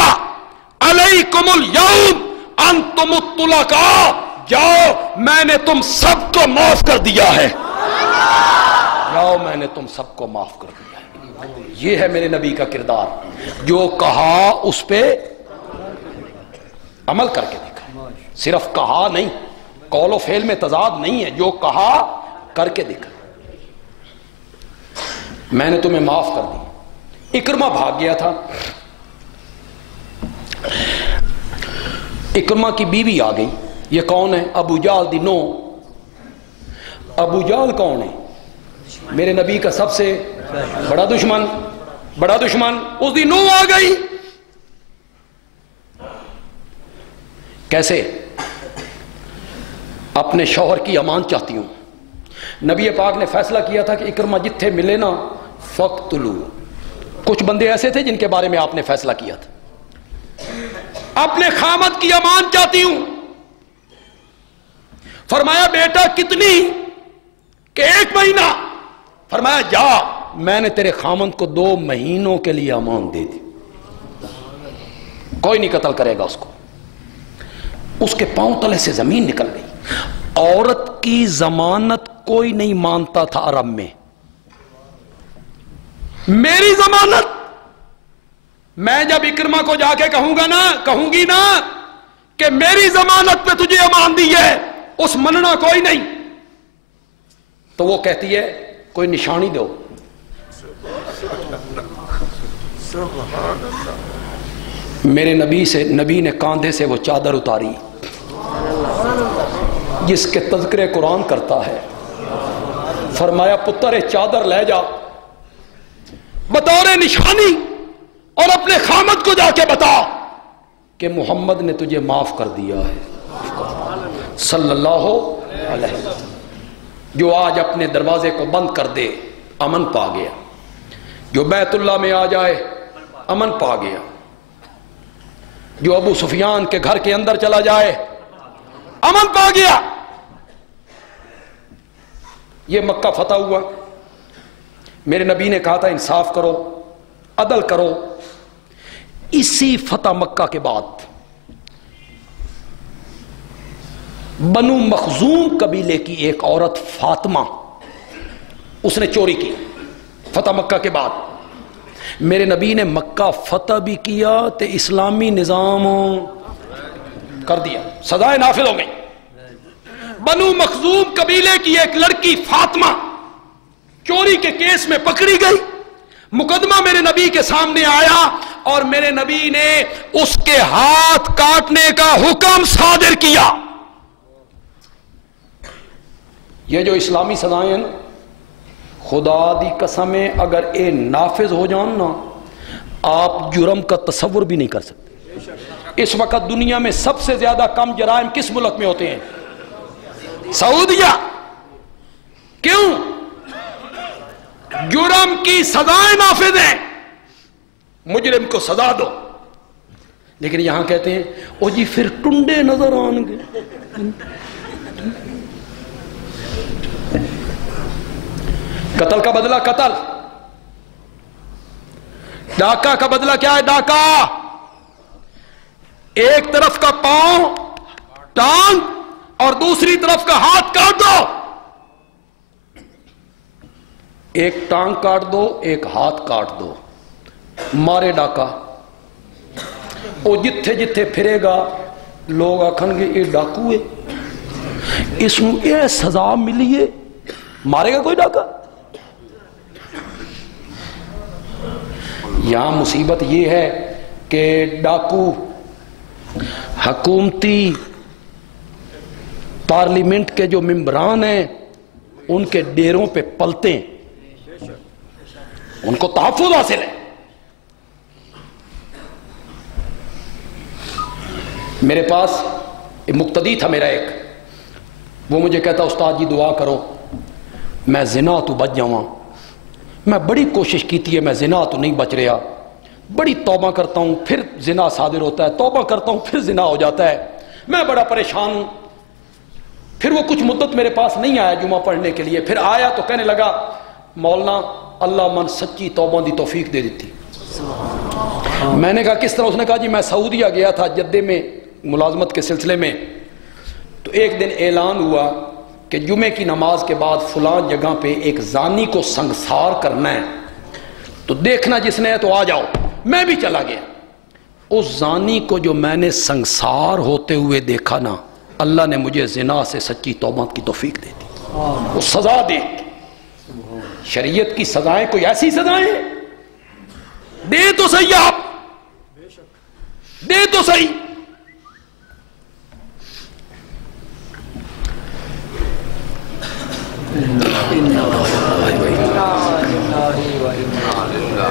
علیکم الیوم انتم الطلقاء، جاؤ میں نے تم سب کو معاف کر دیا ہے، جاؤ میں نے تم سب کو معاف کر دیا ہے. یہ ہے میرے نبی کا کردار، جو کہا اس پہ عمل کر کے دکھا. صرف کہا نہیں، قول و فعل میں تضاد نہیں ہے، جو کہا کر کے دکھا. میں نے تمہیں معاف کر دی. اکرمہ بھاگ گیا تھا. اکرمہ کی بیوی آ گئی. یہ کون ہے؟ ابو جہل دی نو. ابو جہل کون ہے؟ میرے نبی کا سب سے بڑا دشمن. بڑا دشمن. اس دی نو آ گئی. کیسے؟ اپنے شوہر کی امان چاہتی ہوں. نبی پاک نے فیصلہ کیا تھا کہ اکرمہ جتھے ملے نا فقتلو. کچھ بندے ایسے تھے جن کے بارے میں آپ نے فیصلہ کیا تھا. اپنے خامد کی امان چاہتی ہوں. فرمایا بیٹا کتنی؟ کہ 1 مہینہ. فرمایا جا، میں نے تیرے خامد کو 2 مہینوں کے لیے امان دے دی، کوئی نہیں قتل کرے گا اس کو. اس کے پاؤں تلے سے زمین نکل گئی. عورت کی ضمانت کوئی نہیں مانتا تھا عرب میں. میری ضمانت، میں جب اکرمہ کو جا کے کہوں گی نا کہ میری ضمانت پہ تجھے امان دی ہے، اس مننا کوئی نہیں. تو وہ کہتی ہے کوئی نشانی دو. میرے نبی نے کاندھے سے وہ چادر اتاری جس کے تذکرے قرآن کرتا ہے. فرمایا پتر یہ چادر لے جا بطور نشانی اور اپنے خامد کو جا کے بتا کہ محمد نے تجھے معاف کر دیا ہے صلی اللہ علیہ وسلم. جو آج اپنے دروازے کو بند کر دے امن پا گیا، جو بیت اللہ میں آ جائے امن پا گیا، جو ابو سفیان کے گھر کے اندر چلا جائے امن پا گیا. یہ مکہ فتح ہوا. میرے نبی نے کہا تھا انصاف کرو، عدل کرو. اسی فتح مکہ کے بعد بنو مخزوم قبیلے کی ایک عورت فاطمہ، اس نے چوری کی فتح مکہ کے بعد. میرے نبی نے مکہ فتح بھی کیا تو اسلامی نظام کر دیا، سزائیں نافذ ہو گئی. بنو مخزوم قبیلے کی ایک لڑکی فاطمہ چوری کے کیس میں پکڑی گئی. مقدمہ میرے نبی کے سامنے آیا اور میرے نبی نے اس کے ہاتھ کاٹنے کا حکم صادر کیا. یہ جو اسلامی سزائیں ہیں نا، خدا دی قسمیں اگر اے نافذ ہو جان نا، آپ جرم کا تصور بھی نہیں کر سکتے. اس وقت دنیا میں سب سے زیادہ کم جرائم کس ملک میں ہوتے ہیں؟ سعودیہ. کیوں؟ جرم کی سزائیں نافذ ہیں، مجرم کو سزا دو. لیکن یہاں کہتے ہیں او جی پھر ٹنڈے نظر آن گے. قتل کا بدلہ قتل، ڈاکہ کا بدلہ کیا ہے؟ ڈاکہ. ایک طرف کا پاؤں ٹانگ اور دوسری طرف کا ہاتھ کاٹ دو. ایک ٹانگ کاٹ دو، ایک ہاتھ کاٹ دو، مارے ڈاکہ. وہ جتھے جتھے پھرے گا لوگ آکھن گے یہ ڈاکو ہے، اس کو یہ سزا ملی ہے. مارے گا کوئی ڈاکہ؟ یہاں مصیبت یہ ہے کہ ڈاکو حکومتی پارلیمنٹ کے جو ممبران ہیں ان کے ڈیروں پہ پلتے ہیں، ان کو تحفظ حاصل ہے. میرے پاس مقتدی تھا میرا ایک، وہ مجھے کہتا استاد جی دعا کرو میں زنا تو بچ جاؤں. میں بڑی کوشش کیتی ہے، میں زنا تو نہیں بچ رہا، بڑی توبہ کرتا ہوں پھر زنا صادر ہوتا ہے، توبہ کرتا ہوں پھر زنا ہو جاتا ہے، میں بڑا پریشان ہوں. پھر وہ کچھ مدت میرے پاس نہیں آیا جمعہ پڑھنے کے لیے. پھر آیا تو کہنے لگا مولانا اللہ من سچی توبہ دی توفیق دے دیتی. میں نے کہا کس طرح؟ اس نے کہا جی میں سعودیہ گیا تھا جدے میں ملازمت کے سلسلے میں، تو ایک دن اعلان ہوا کہ جمعے کی نماز کے بعد فلاں جگہ پہ ایک زانی کو سنگسار کرنا ہے، تو دیکھنا جس نے ہے تو آ جاؤ. میں بھی چلا گیا. اس زانی کو جو میں نے سنگسار ہوتے ہوئے دیکھا نا، اللہ نے مجھے زنا سے سچی توبہ کی توفیق دے دی. وہ سزا دے. شریعت کی سزائیں کوئی ایسی سزائیں دے تو صحیح، آپ دے تو صحیح.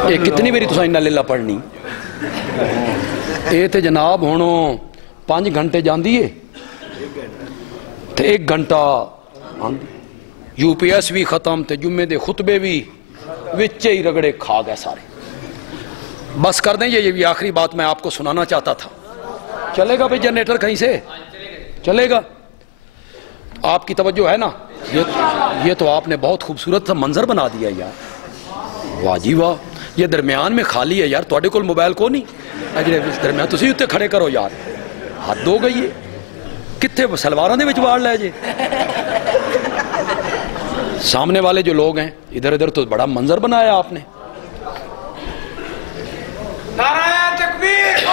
یہ کتنی میری تو انا للہ پڑھنی یہ تے جناب ہوں 5 گھنٹے جاندی ہے تے 1 گھنٹہ یو پی ایس بھی ختم تے جمعے دے خطبے بھی وچے ہی رگڑے کھا گئے سارے. بس کر دیں، یہ بھی آخری بات میں آپ کو سنانا چاہتا تھا. چلے گا بھئی جنریٹر کہیں سے چلے گا؟ آپ کی توجہ ہے نا؟ یہ تو آپ نے بہت خوبصورت سا منظر بنا دیا یار. واہ جی واہ. یہ درمیان میں خالی ہے یار، تواڈے کول موبائل کو نہیں اجے درمیان تسی اتنے کھڑے کرو یار. حد ہو گئی ہے. کتنے سلواراں دے وچ واڑ لے جے. سامنے والے جو لوگ ہیں ادھر ادھر تو بڑا منظر بنایا آپ نے. نعرہ تکبیر،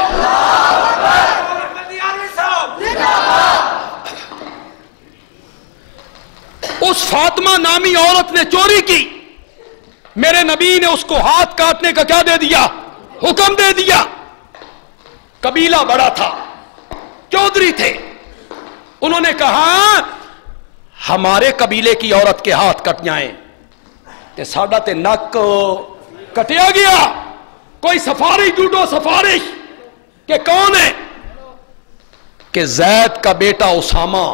اس فاطمہ نامی عورت نے چوری کی، میرے نبی نے اس کو ہاتھ کاٹنے کا کیا دے دیا؟ حکم دے دیا. قبیلہ بڑا تھا، چودھری تھے. انہوں نے کہا ہمارے قبیلے کی عورت کے ہاتھ کٹ جائیں تے ساڈا تے نک کٹیا گیا. کوئی سفارش ڈھونڈو، سفارش کہ کون ہے؟ کہ زید کا بیٹا اسامہ.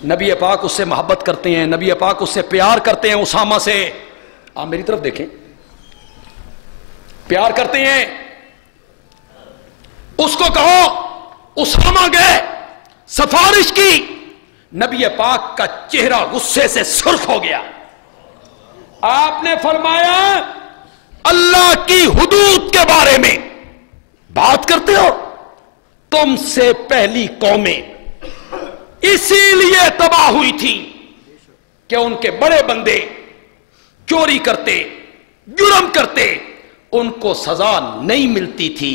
نبی پاک اس سے محبت کرتے ہیں، نبی پاک اس سے پیار کرتے ہیں. اسامہ سے آپ میری طرف دیکھیں، پیار کرتے ہیں. اس کو کہو. اسامہ گئے، سفارش کی. نبی پاک کا چہرہ غصے سے سرخ ہو گیا. آپ نے فرمایا اللہ کی حدود کے بارے میں بات کرتے ہو؟ تم سے پہلی قومیں اسی لیے تباہ ہوئی تھی کہ ان کے بڑے بندے چوری کرتے، جرم کرتے، ان کو سزا نہیں ملتی تھی،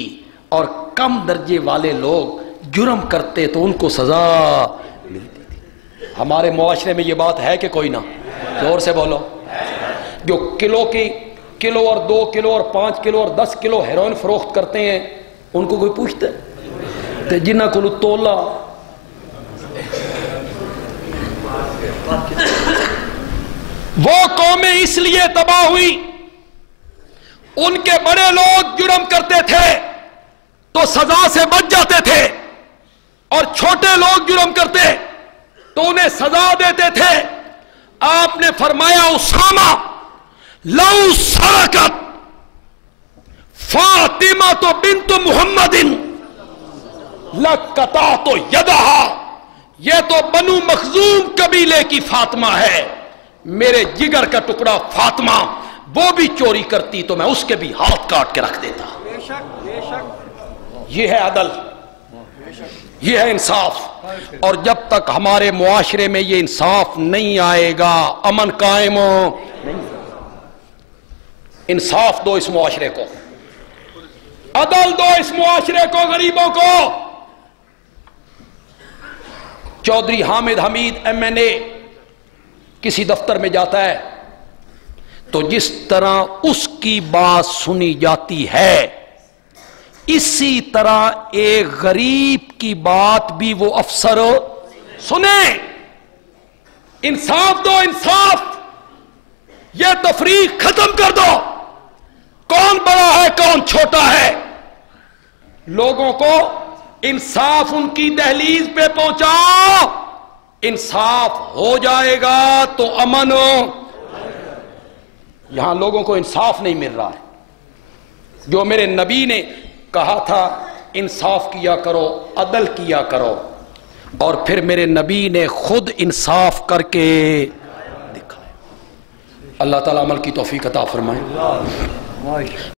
اور کم درجے والے لوگ جرم کرتے تو ان کو سزا ملتی تھی۔ ہمارے معاشرے میں یہ بات ہے کہ کوئی نہ؟ زور سے بولو۔ جو کلو اور 2 کلو اور 5 کلو اور 10 کلو ہیروئن فروخت کرتے ہیں، ان کو کوئی پوچھتا ہے؟ تو جنہ کو تولا وہ قومیں اس لیے تباہ ہوئی، ان کے بڑے لوگ جرم کرتے تھے تو سزا سے بچ جاتے تھے، اور چھوٹے لوگ جرم کرتے تو انہیں سزا دیتے تھے۔ آپ نے فرمایا اسامہ لو سرقت فاطمہ تو بنت محمد لقطعت یدہا، یہ تو بنو مخزوم قبیلے کی فاطمہ ہے، میرے جگر کا ٹکڑا فاطمہ، وہ بھی چوری کرتی تو میں اس کے بھی ہاتھ کاٹ کے رکھ دیتا۔ یہ ہے عدل، یہ ہے انصاف، اور جب تک ہمارے معاشرے میں یہ انصاف نہیں آئے گا امن قائم نہیں۔ انصاف دو اس معاشرے کو، عدل دو اس معاشرے کو، غریبوں کو۔ چودھری حامد حمید MNA کسی دفتر میں جاتا ہے تو جس طرح اس کی بات سنی جاتی ہے، اسی طرح ایک غریب کی بات بھی وہ افسر سنیں۔ انصاف دو، انصاف، یہ تفریق ختم کر دو، کون بڑا ہے کون چھوٹا ہے، لوگوں کو انصاف ان کی دہلیز پہ پہنچاؤ، انصاف ہو جائے گا تو امن ہو۔ یہاں لوگوں کو انصاف نہیں مل رہا ہے۔ جو میرے نبی نے کہا تھا انصاف کیا کرو، عدل کیا کرو، اور پھر میرے نبی نے خود انصاف کر کے دکھایا۔ اللہ تعالیٰ عمل کی توفیق عطا فرمائے۔